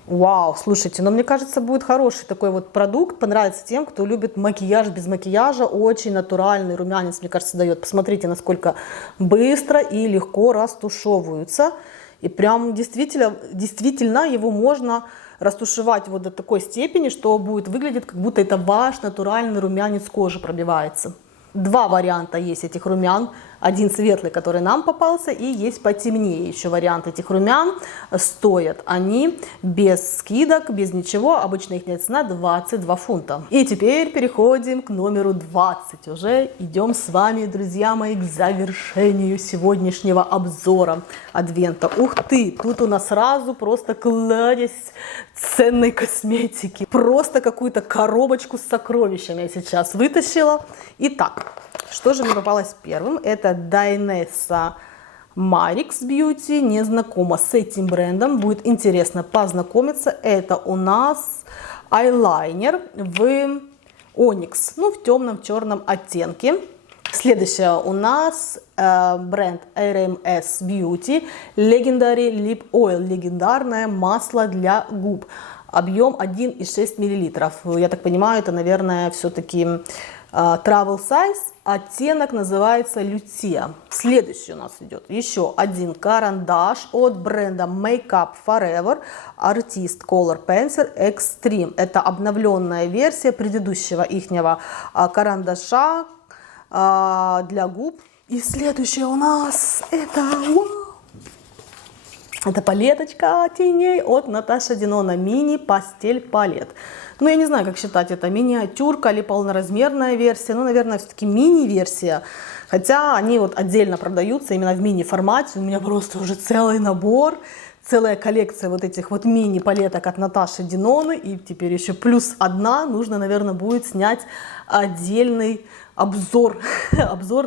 Вау, слушайте, но мне кажется, будет хороший такой вот продукт, понравится тем, кто любит макияж без макияжа, очень натуральный румянец, мне кажется, дает. Посмотрите, насколько быстро и легко растушевываются. И прям действительно его можно растушевать вот до такой степени, что будет выглядеть, как будто это ваш натуральный румянец кожи пробивается. Два варианта есть этих румян. Один светлый, который нам попался, и есть потемнее еще вариант этих румян. Стоят они без скидок, без ничего. Обычно их цена 22 фунта. И теперь переходим к номеру 20. Уже идем с вами, друзья мои, к завершению сегодняшнего обзора адвента. Ух ты, тут у нас сразу просто кладезь ценной косметики. Просто какую-то коробочку с сокровищами я сейчас вытащила. Итак, что же мне попалось первым? Это Dainessa Marix Beauty. Не знакома с этим брендом. Будет интересно познакомиться. Это у нас айлайнер в Onyx. Ну, в темном черном оттенке. Следующее у нас бренд RMS Beauty Legendary Lip Oil. Легендарное масло для губ. Объем 1,6 мл. Я так понимаю, это, наверное, все-таки travel size. Оттенок называется Lucia. Следующий у нас идет еще один карандаш от бренда Makeup Forever Artist Color Pencil Extreme. Это обновленная версия предыдущего ихнего карандаша для губ. И следующее у нас это палеточка теней от Наташа Денона Мини Пастель Палет. Ну, я не знаю, как считать, это миниатюрка или полноразмерная версия. Ну, наверное, все-таки мини-версия. Хотя они вот отдельно продаются именно в мини-формате. У меня просто уже целый набор, целая коллекция вот этих вот мини-палеток от Наташи Деноны. И теперь еще плюс одна. Нужно, наверное, будет снять отдельный обзор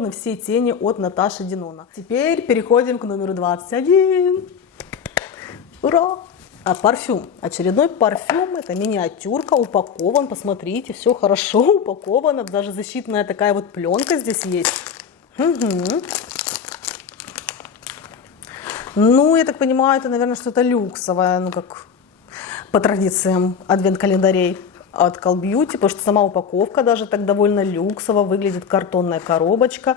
на все тени от Наташи Денона. Теперь переходим к номеру 21. Ура! Парфюм. Очередной парфюм. Это миниатюрка, упакован. Посмотрите, все хорошо упаковано. Даже защитная такая вот пленка здесь есть. Угу. Ну, я так понимаю, это, наверное, что-то люксовое, ну, как по традициям адвент-календарей от Call Beauty, потому что сама упаковка даже так довольно люксово выглядит, картонная коробочка.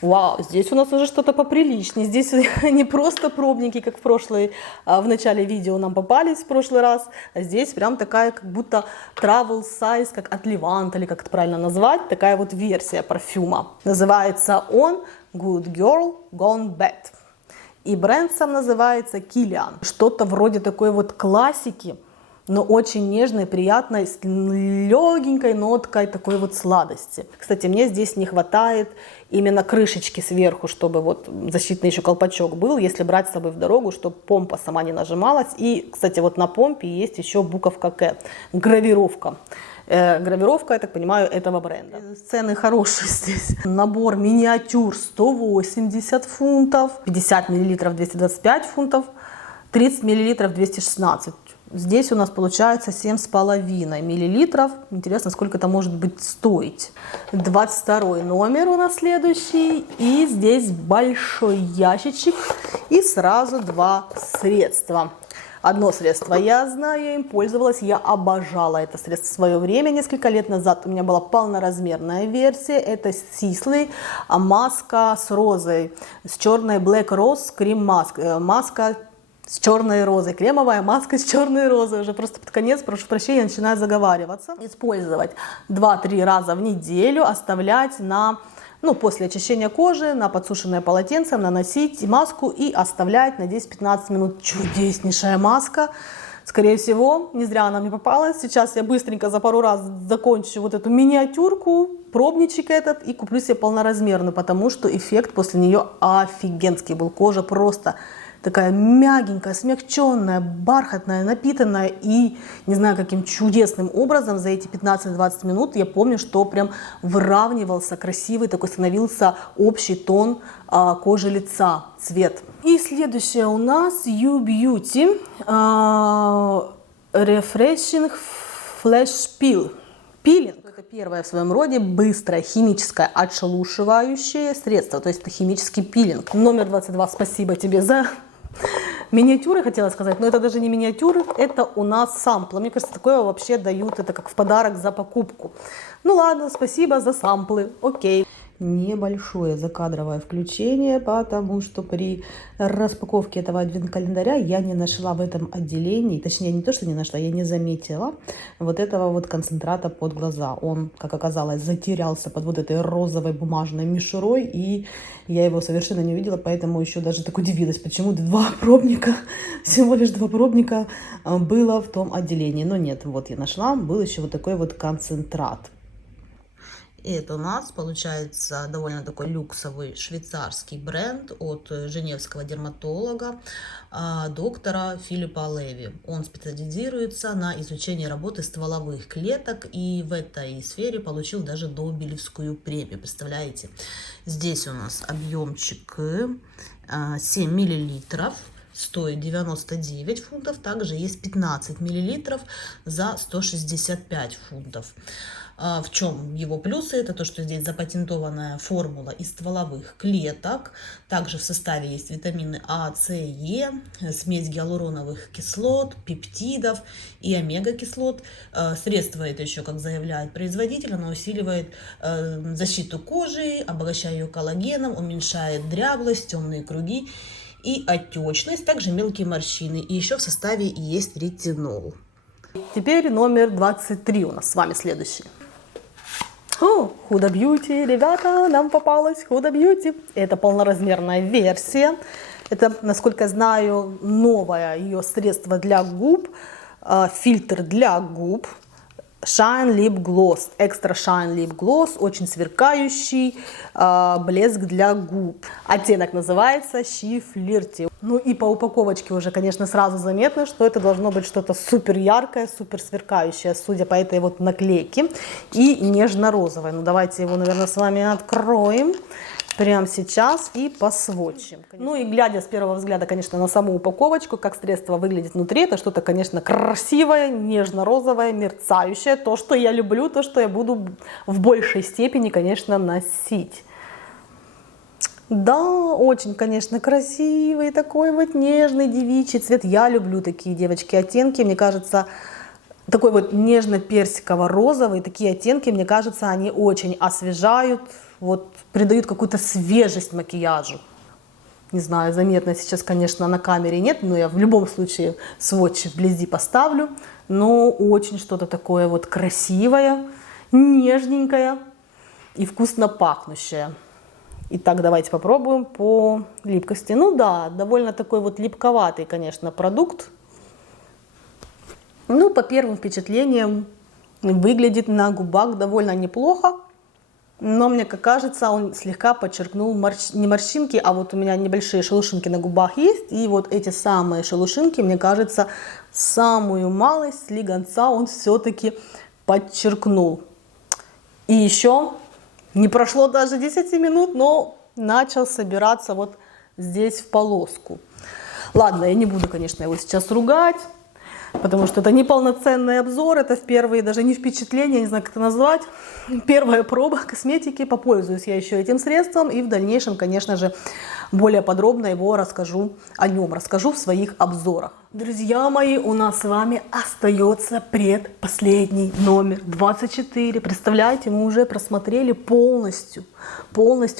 Вау, здесь у нас уже что-то поприличнее. Здесь не просто пробники, как в начале видео нам попались в прошлый раз, а здесь прям такая, как будто travel size, как от Levant, или как это правильно назвать, такая вот версия парфюма. Называется он Good Girl Gone Bad. И бренд сам называется Kilian. Что-то вроде такой вот классики, но очень нежной, приятной, с легенькой ноткой такой вот сладости. Кстати, мне здесь не хватает именно крышечки сверху, чтобы вот защитный еще колпачок был, если брать с собой в дорогу, чтобы помпа сама не нажималась. И, кстати, вот на помпе есть еще буковка К, гравировка. Гравировка, я так понимаю, этого бренда. Цены хорошие здесь. Набор миниатюр 180 фунтов, 50 мл 225 фунтов, 30 мл 216. Здесь у нас получается 7,5 мл. Интересно, сколько это может быть стоить. 22 номер у нас следующий. И здесь большой ящичек и сразу два средства. Одно средство я знаю, я им пользовалась, я обожала это средство в свое время. Несколько лет назад у меня была полноразмерная версия. Это Sisley маска с розой, с черной Black Rose крем маска с черной розой, кремовая маска с черной розой. Уже просто под конец, прошу прощения, начинаю заговариваться. Использовать 2-3 раза в неделю, оставлять после очищения кожи на подсушенное полотенце, наносить маску и оставлять на 10-15 минут. Чудеснейшая маска. Скорее всего, не зря она мне попалась. Сейчас я быстренько за пару раз закончу вот эту миниатюрку, пробничек этот, и куплю себе полноразмерную, потому что эффект после нее офигенский был. Кожа просто такая мягенькая, смягченная, бархатная, напитанная. И не знаю, каким чудесным образом за эти 15-20 минут я помню, что прям выравнивался красивый, такой становился общий тон кожи лица, цвет. И следующее у нас U-Beauty Refreshing Flash Peel. Пилинг. Это первое в своем роде быстрое химическое отшелушивающее средство. То есть это химический пилинг. Номер 22. Спасибо тебе за миниатюры, хотела сказать, но это даже не миниатюры, это у нас самплы. Мне кажется, такое вообще дают, это как в подарок за покупку. Ну ладно, спасибо за самплы, окей. Небольшое закадровое включение, потому что при распаковке этого адвент-календаря я не нашла в этом отделении, точнее не то, что не нашла, я не заметила вот этого вот концентрата под глаза. Он, как оказалось, затерялся под вот этой розовой бумажной мишурой, и я его совершенно не увидела, поэтому еще даже так удивилась, почему всего лишь два пробника было в том отделении. Но нет, вот я нашла, был еще вот такой вот концентрат. И это у нас получается довольно такой люксовый швейцарский бренд от женевского дерматолога доктора Филиппа Леви. Он специализируется на изучении работы стволовых клеток и в этой сфере получил даже Нобелевскую премию. Представляете? Здесь у нас объемчик 7 миллилитров. Стоит 99 фунтов. Также есть 15 миллилитров за 165 фунтов. В чем его плюсы? Это то, что здесь запатентованная формула из стволовых клеток. Также в составе есть витамины А, С, Е, смесь гиалуроновых кислот, пептидов и омега-кислот. Средство это еще, как заявляет производитель, оно усиливает защиту кожи, обогащая ее коллагеном, уменьшает дряблость, темные круги и отечность, также мелкие морщины. И еще в составе есть ретинол. Теперь номер 23 у нас с вами следующий. Huda Beauty, ребята, нам попалась Huda Beauty. Это полноразмерная версия. Это, насколько я знаю, новое ее средство для губ, фильтр для губ. Shine Lip Gloss, Extra Shine Lip Gloss, очень сверкающий блеск для губ. Оттенок называется She Flirty. Ну и по упаковочке уже, конечно, сразу заметно, что это должно быть что-то супер яркое, супер сверкающее, судя по этой вот наклейке, и нежно-розовое. Ну давайте его, наверное, с вами откроем прямо сейчас и посводчим. Ну и глядя с первого взгляда, конечно, на саму упаковочку, как средство выглядит внутри, это что-то, конечно, красивое, нежно-розовое, мерцающее, то, что я люблю, то, что я буду в большей степени, конечно, носить. Да, очень, конечно, красивый, такой вот нежный девичий цвет. Я люблю такие, девочки, оттенки. Мне кажется, такой вот нежно-персиково-розовый, такие оттенки, мне кажется, они очень освежают, вот придают какую-то свежесть макияжу. Не знаю, заметно сейчас, конечно, на камере нет, но я в любом случае сводчи вблизи поставлю. Но очень что-то такое вот красивое, нежненькое и вкусно пахнущее. Итак, давайте попробуем по липкости. Ну да, довольно такой вот липковатый, конечно, продукт. Ну, по первым впечатлениям, выглядит на губах довольно неплохо. Но мне кажется, он слегка подчеркнул не морщинки, а вот у меня небольшие шелушинки на губах есть. И вот эти самые шелушинки, мне кажется, самую малость слегонца он все-таки подчеркнул. И еще... Не прошло даже 10 минут, но начал собираться вот здесь в полоску. Ладно, я не буду, конечно, его сейчас ругать, потому что это не полноценный обзор, это впервые даже не впечатление, не знаю, как это назвать. Первая проба косметики, попользуюсь я еще этим средством и в дальнейшем, конечно же, более подробно о нем расскажу в своих обзорах. Друзья мои, у нас с вами остается предпоследний номер 24. Представляете, мы уже просмотрели полностью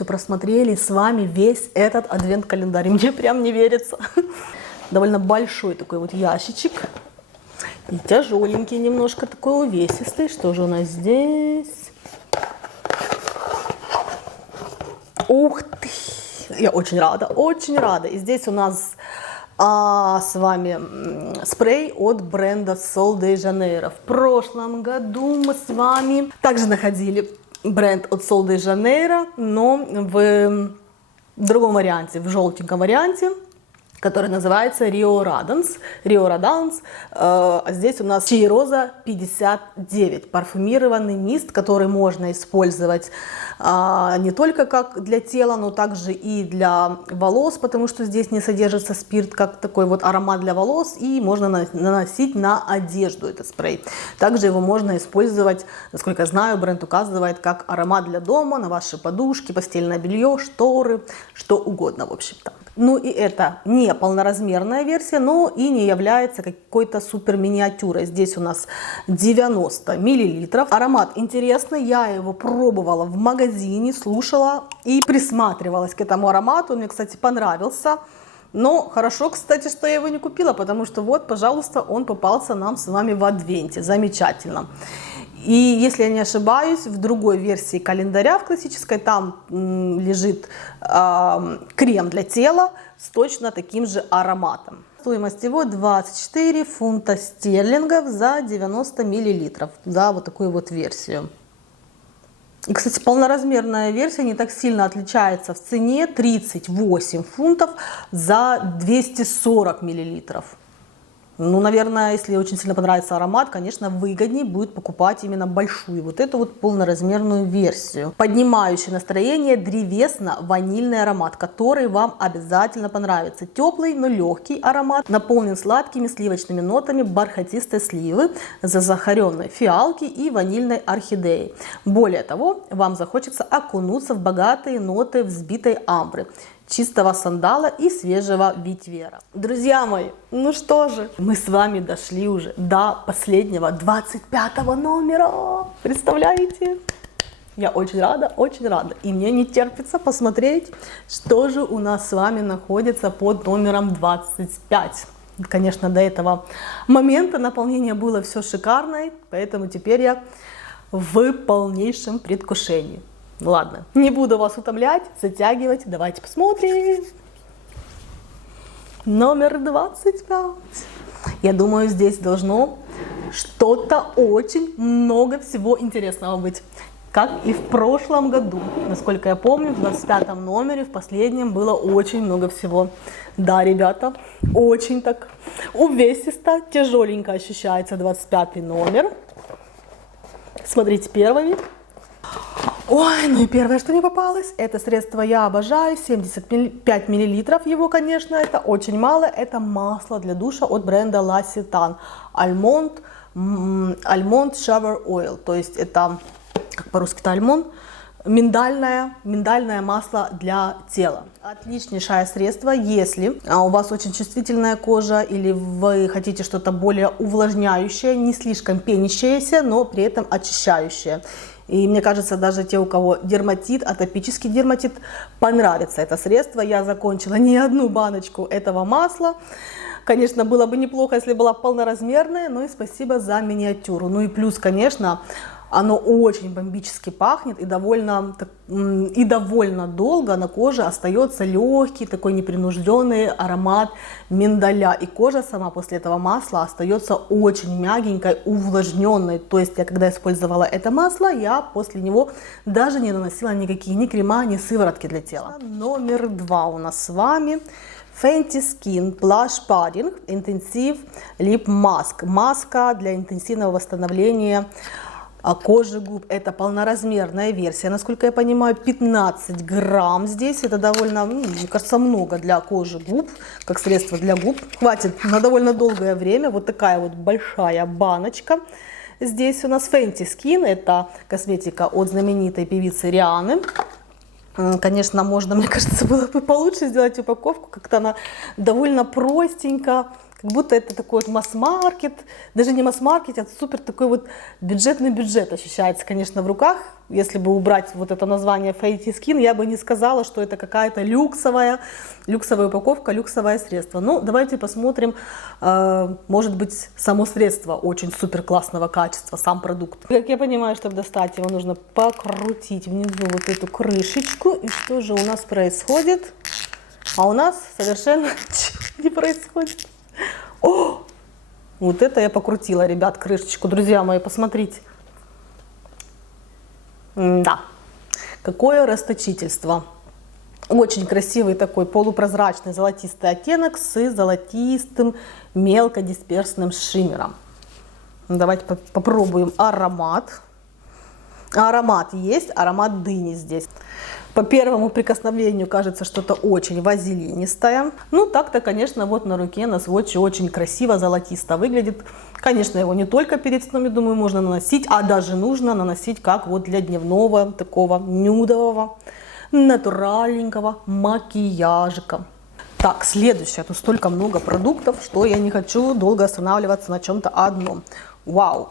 просмотрели с вами весь этот адвент-календарь. Мне прям не верится. Довольно большой такой вот ящичек. И тяжеленький немножко, такой увесистый. Что же у нас здесь? Ух ты! Я очень рада, очень рада. И здесь у нас с вами спрей от бренда Sol de Janeiro. В прошлом году мы с вами также находили бренд от Sol de Janeiro, но в другом варианте, в желтеньком варианте, который называется Rio Radance. Здесь у нас Cheirosa 59, парфюмированный мист, который можно использовать не только как для тела, но также и для волос, потому что здесь не содержится спирт, как такой вот аромат для волос, и можно наносить на одежду этот спрей. Также его можно использовать, насколько я знаю, бренд указывает, как аромат для дома, на ваши подушки, постельное белье, шторы, что угодно, в общем-то. Ну и это не полноразмерная версия, но и не является какой-то супер миниатюрой. Здесь у нас 90 мл. Аромат интересный, я его пробовала в магазине, слушала и присматривалась к этому аромату. Он мне, кстати, понравился. Но хорошо, кстати, что я его не купила, потому что вот, пожалуйста, он попался нам с вами в адвенте. Замечательно. И если я не ошибаюсь, в другой версии календаря, в классической, там лежит крем для тела с точно таким же ароматом. Стоимость его 24 фунта стерлингов за 90 мл, за вот такую вот версию. И, кстати, полноразмерная версия не так сильно отличается в цене, 38 фунтов за 240 миллилитров. Ну, наверное, если очень сильно понравится аромат, конечно, выгоднее будет покупать именно большую, вот эту вот полноразмерную версию. Поднимающий настроение древесно-ванильный аромат, который вам обязательно понравится. Теплый, но легкий аромат, наполнен сладкими сливочными нотами бархатистой сливы, засахаренной фиалки и ванильной орхидеи. Более того, вам захочется окунуться в богатые ноты взбитой амбры, чистого сандала и свежего ветвера. Друзья мои, ну что же, мы с вами дошли уже до последнего 25-го номера. Представляете? Я очень рада, очень рада. И мне не терпится посмотреть, что же у нас с вами находится под номером 25. Конечно, до этого момента наполнение было все шикарное, поэтому теперь я в полнейшем предвкушении. Ладно, не буду вас утомлять, затягивать. Давайте посмотрим. Номер 25. Я думаю, здесь должно что-то очень много всего интересного быть. как и в прошлом году. Насколько я помню, в 25 номере, в последнем, было очень много всего. Да, ребята, очень так увесисто, тяжеленько ощущается 25 номер. Смотрите первый вид. Ой, ну и первое, что не попалось, это средство я обожаю, 75 миллилитров его, конечно, это очень мало. Это масло для душа от бренда L'Occitane Almond Shower Oil, то есть это, как по-русски-то альмонд, миндальное масло для тела. Отличнейшее средство, если у вас очень чувствительная кожа или вы хотите что-то более увлажняющее, не слишком пенящееся, но при этом очищающее. И мне кажется, даже те, у кого дерматит, атопический дерматит, понравится это средство. Я закончила не одну баночку этого масла. Конечно, было бы неплохо, если была полноразмерная, но и спасибо за миниатюру. Ну и плюс, конечно, оно очень бомбически пахнет и довольно долго на коже остается легкий, такой непринужденный аромат миндаля. И кожа сама после этого масла остается очень мягенькой, увлажненной. То есть я когда использовала это масло, я после него даже не наносила никакие ни крема, ни сыворотки для тела. Номер 2 у нас с вами. Fenty Skin Blush Padding Intensive Lip Mask. Маска для интенсивного восстановления кожи губ. Это полноразмерная версия, насколько я понимаю, 15 грамм здесь. Это довольно, мне кажется, много для кожи губ, как средство для губ. Хватит на довольно долгое время. Вот такая вот большая баночка. Здесь у нас Fenty Skin, это косметика от знаменитой певицы Рианы. Конечно, можно, мне кажется, было бы получше сделать упаковку, как-то она довольно простенько, как будто это такой вот масс-маркет, даже не масс-маркет, а супер такой вот бюджетный бюджет ощущается, конечно, в руках. Если бы убрать вот это название Fenty Skin, я бы не сказала, что это какая-то люксовая упаковка, люксовое средство. Ну, давайте посмотрим, может быть, само средство очень супер классного качества, сам продукт. Как я понимаю, чтобы достать его, нужно покрутить внизу вот эту крышечку. И что же у нас происходит? А у нас совершенно ничего не происходит. О! Вот это я покрутила, ребят, крышечку. Друзья мои, посмотрите. Да, какое расточительство. Очень красивый такой полупрозрачный золотистый оттенок с золотистым мелкодисперсным шиммером. Давайте попробуем аромат. Аромат есть, аромат дыни здесь. По первому прикосновению кажется что-то очень вазелинистое. Ну, так-то, конечно, вот на руке на сводче очень красиво, золотисто выглядит. Конечно, его не только перед сном, я думаю, можно наносить, а даже нужно наносить как вот для дневного, такого нюдового, натуральненького макияжика. Так, следующее. Тут столько много продуктов, что я не хочу долго останавливаться на чем-то одном. Вау!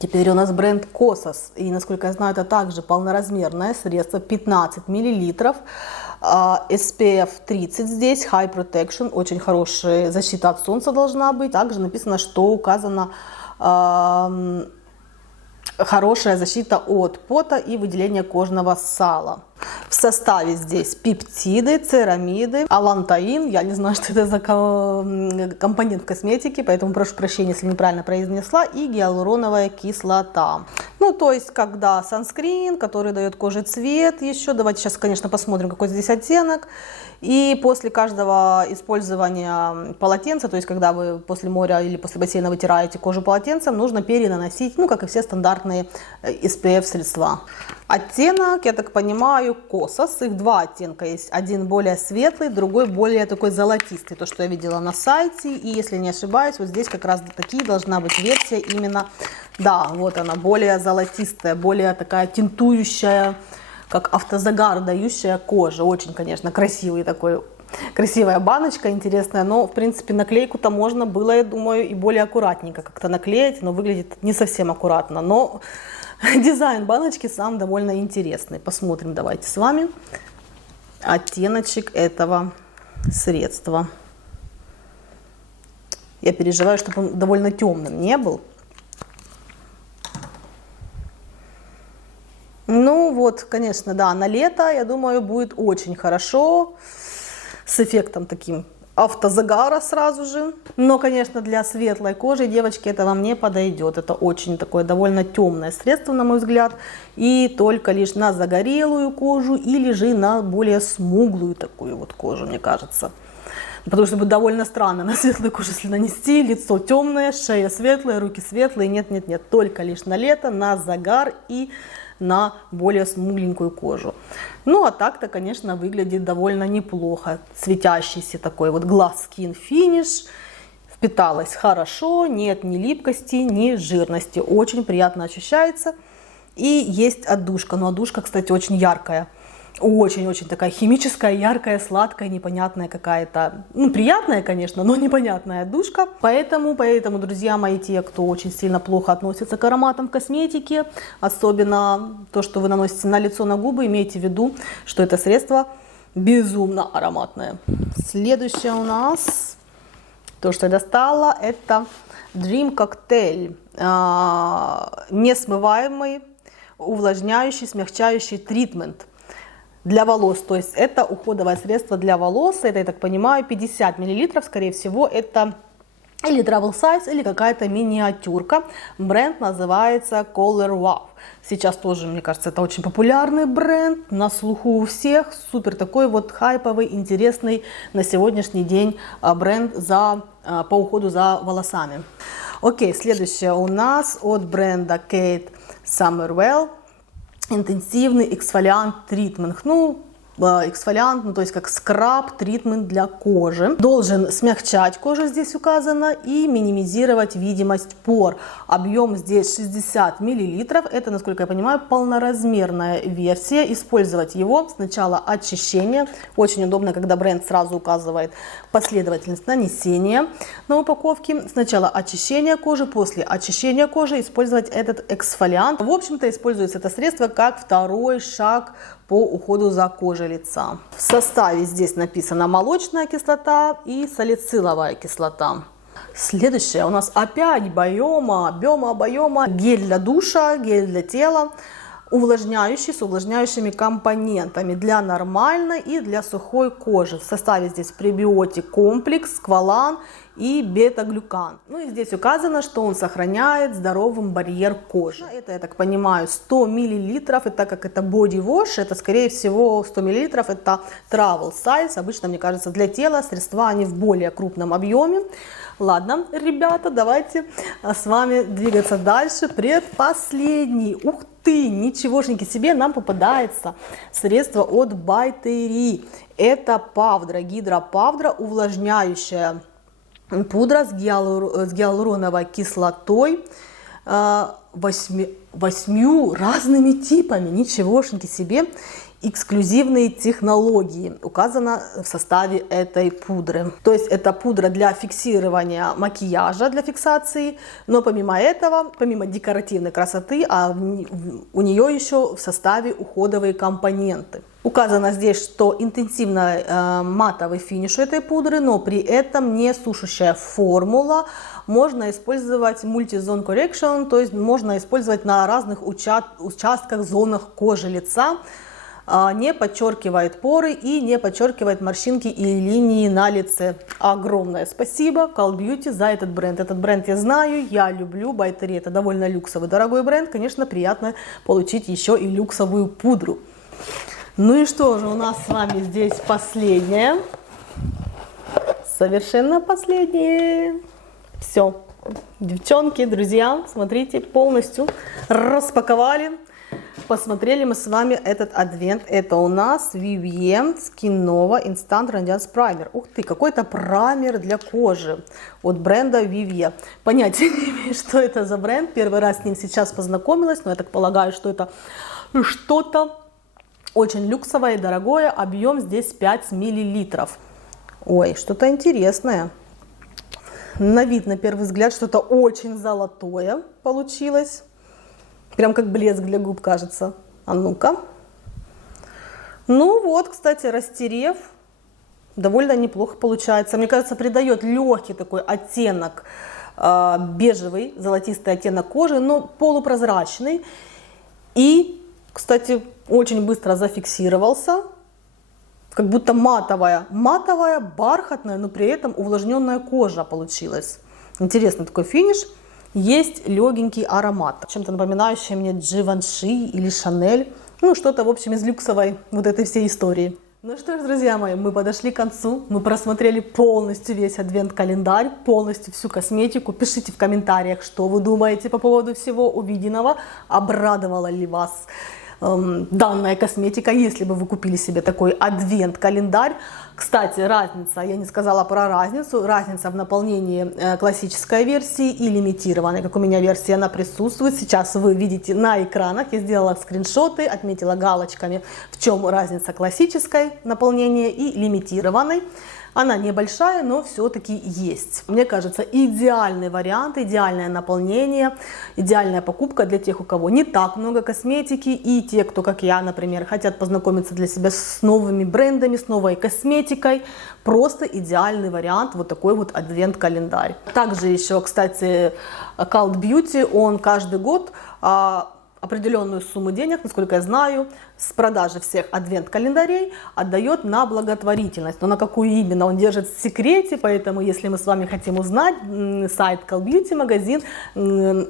Теперь у нас бренд Kosas, и, насколько я знаю, это также полноразмерное средство, 15 мл, SPF 30 здесь, High Protection, очень хорошая защита от солнца должна быть. Также написано, что указано хорошая защита от пота и выделения кожного сала. В составе здесь пептиды, церамиды, алантаин, я не знаю, что это за компонент в косметике, поэтому прошу прощения, если неправильно произнесла, и гиалуроновая кислота. Ну, то есть, когда санскрин, который дает коже цвет еще, давайте сейчас, конечно, посмотрим, какой здесь оттенок. И после каждого использования полотенца, то есть, когда вы после моря или после бассейна вытираете кожу полотенцем, нужно перенаносить, ну, как и все стандартные SPF средства. Оттенок, я так понимаю, Kosas. Их два оттенка есть. Один более светлый, другой более такой золотистый. То, что я видела на сайте. И если не ошибаюсь, вот здесь как раз такие должна быть версия именно, да, вот она, более золотистая, более такая тинтующая, как автозагар дающая кожа. Очень, конечно, красивый такой. Красивая баночка, интересная, но, в принципе, наклейку-то можно было, я думаю, и более аккуратненько как-то наклеить, но выглядит не совсем аккуратно. Но дизайн баночки сам довольно интересный. Посмотрим давайте с вами оттеночек этого средства. Я переживаю, чтобы он довольно темным не был. Ну вот, конечно, да, на лето, я думаю, будет очень хорошо. С эффектом таким автозагара сразу же. Но, конечно, для светлой кожи, девочки, это вам не подойдет. Это очень такое довольно темное средство, на мой взгляд. И только лишь на загорелую кожу или же на более смуглую такую вот кожу, мне кажется. Потому что будет довольно странно на светлую кожу, если нанести, лицо темное, шея светлая, руки светлые. Нет, только лишь на лето, на загар и на более смугленькую кожу. Ну, а так-то, конечно, выглядит довольно неплохо. Светящийся такой вот Glass Skin Finish. Впиталась хорошо, нет ни липкости, ни жирности. Очень приятно ощущается. И есть отдушка. Но отдушка, кстати, очень яркая. Очень-очень такая химическая, яркая, сладкая, непонятная какая-то. Ну, приятная, конечно, но непонятная отдушка. Поэтому, друзья мои, те, кто очень сильно плохо относится к ароматам косметики, особенно то, что вы наносите на лицо, на губы, имейте в виду, что это средство безумно ароматное. Следующее у нас, то, что я достала, это Dream Cocktail. Несмываемый, увлажняющий, смягчающий тритмент для волос. То есть это уходовое средство для волос. Это, я так понимаю, 50 мл. Скорее всего, это или travel size, или какая-то миниатюрка. Бренд называется Color Wow. Сейчас тоже, мне кажется, это очень популярный бренд. На слуху у всех. Супер такой вот хайповый, интересный на сегодняшний день бренд по уходу за волосами. Окей, следующее у нас от бренда Kate Somerville. Интенсивный эксфолиант тритмент. Эксфолиант, то есть как скраб, тритмент для кожи. Должен смягчать кожу, здесь указано, и минимизировать видимость пор. Объем здесь 60 мл. Это, насколько я понимаю, полноразмерная версия. Использовать его сначала очищение. Очень удобно, когда бренд сразу указывает последовательность нанесения на упаковке. Сначала очищение кожи, после очищения кожи использовать этот эксфолиант. В общем-то, используется это средство как второй шаг по уходу за кожей лица. В составе здесь написано молочная кислота и салициловая кислота. Следующее у нас опять Байома, гель для душа, гель для тела, увлажняющий с увлажняющими компонентами для нормальной и для сухой кожи. В составе здесь пребиотик комплекс, сквалан и бета-глюкан. Ну и здесь указано, что он сохраняет здоровым барьер кожи. Это, я так понимаю, 100 мл. И так как это body wash, это скорее всего 100 мл. Это travel size. Обычно, мне кажется, для тела средства они в более крупном объеме. Ладно, ребята, давайте с вами двигаться дальше. Предпоследний. Ух ты, ничегошеньки себе, нам попадается средство от By Terry. Это павдра, гидропавдра, увлажняющая пудра с гиалуроновой кислотой, 8 разными типами, ничегошеньки себе, эксклюзивные технологии указано в составе этой пудры. То есть это пудра для фиксирования макияжа, для фиксации, но помимо этого, помимо декоративной красоты, у нее еще в составе уходовые компоненты. Указано здесь, что интенсивно матовый финиш у этой пудры, но при этом не сушащая формула. Можно использовать мультизон correction, то есть можно использовать на разных участках, зонах кожи лица. Не подчеркивает поры и не подчеркивает морщинки и линии на лице. Огромное спасибо Call Beauty за этот бренд. Этот бренд я знаю, я люблю. By Terry это довольно люксовый, дорогой бренд. Конечно, приятно получить еще и люксовую пудру. Ну и что же у нас с вами здесь последнее? Совершенно последнее. Все, девчонки, друзья, смотрите, полностью распаковали. Посмотрели мы с вами этот адвент. Это у нас Vivienne Skin Nova Instant Radiance Primer. Ух ты, какой-то праймер для кожи от бренда Vivienne. Понятия не имею, что это за бренд. Первый раз с ним сейчас познакомилась, но я так полагаю, что это что-то очень люксовое и дорогое. Объем здесь 5 мл. Ой, что-то интересное. На вид, на первый взгляд, что-то очень золотое получилось. Прям как блеск для губ, кажется. А ну-ка. Ну вот, кстати, растерев, довольно неплохо получается. Мне кажется, придает легкий такой оттенок, бежевый, золотистый оттенок кожи, но полупрозрачный. И, кстати, очень быстро зафиксировался. как будто матовая, бархатная, но при этом увлажненная кожа получилась. Интересный такой финиш. Есть легенький аромат, чем-то напоминающий мне Givenchy или Chanel. Ну, что-то, в общем, из люксовой вот этой всей истории. Ну что ж, друзья мои, мы подошли к концу. Мы просмотрели полностью весь адвент-календарь, полностью всю косметику. Пишите в комментариях, что вы думаете по поводу всего увиденного. Обрадовала ли вас данная косметика, если бы вы купили себе такой адвент-календарь. Кстати, разница, я не сказала про разницу. Разница в наполнении классической версии и лимитированной. Как у меня версия, она присутствует. Сейчас вы видите на экранах. Я сделала скриншоты, отметила галочками, в чем разница классической наполнения и лимитированной. Она небольшая, но все-таки есть. Мне кажется, идеальный вариант, идеальное наполнение, идеальная покупка для тех, у кого не так много косметики, и те, кто, как я, например, хотят познакомиться для себя с новыми брендами, с новой косметикой. Просто идеальный вариант, вот такой вот адвент-календарь. Также еще, кстати, Cult Beauty, он каждый год определенную сумму денег, насколько я знаю, с продажи всех адвент-календарей отдает на благотворительность. Но на какую именно он держит в секрете, поэтому если мы с вами хотим узнать, сайт Cult Beauty магазин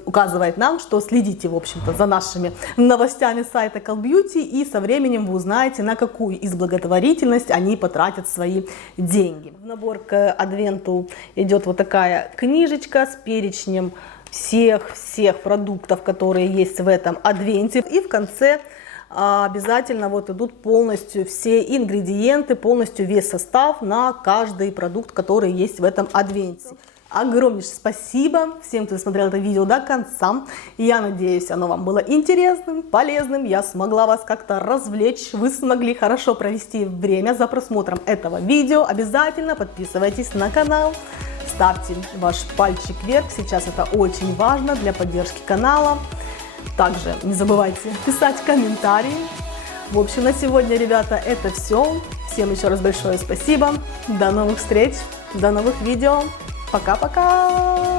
указывает нам, что следите, в общем-то, за нашими новостями сайта Cult Beauty, и со временем вы узнаете, на какую из благотворительность они потратят свои деньги. В набор к адвенту идет вот такая книжечка с перечнем всех продуктов, которые есть в этом адвенте. И в конце обязательно вот идут полностью все ингредиенты, полностью весь состав на каждый продукт, который есть в этом адвенте. Огромнейшее спасибо всем, кто смотрел это видео до конца. Я надеюсь, оно вам было интересным, полезным. Я смогла вас как-то развлечь. Вы смогли хорошо провести время за просмотром этого видео. Обязательно подписывайтесь на канал. Ставьте ваш пальчик вверх, сейчас это очень важно для поддержки канала. Также не забывайте писать комментарии. В общем, на сегодня, ребята, это все. Всем еще раз большое спасибо. До новых встреч, до новых видео. Пока-пока!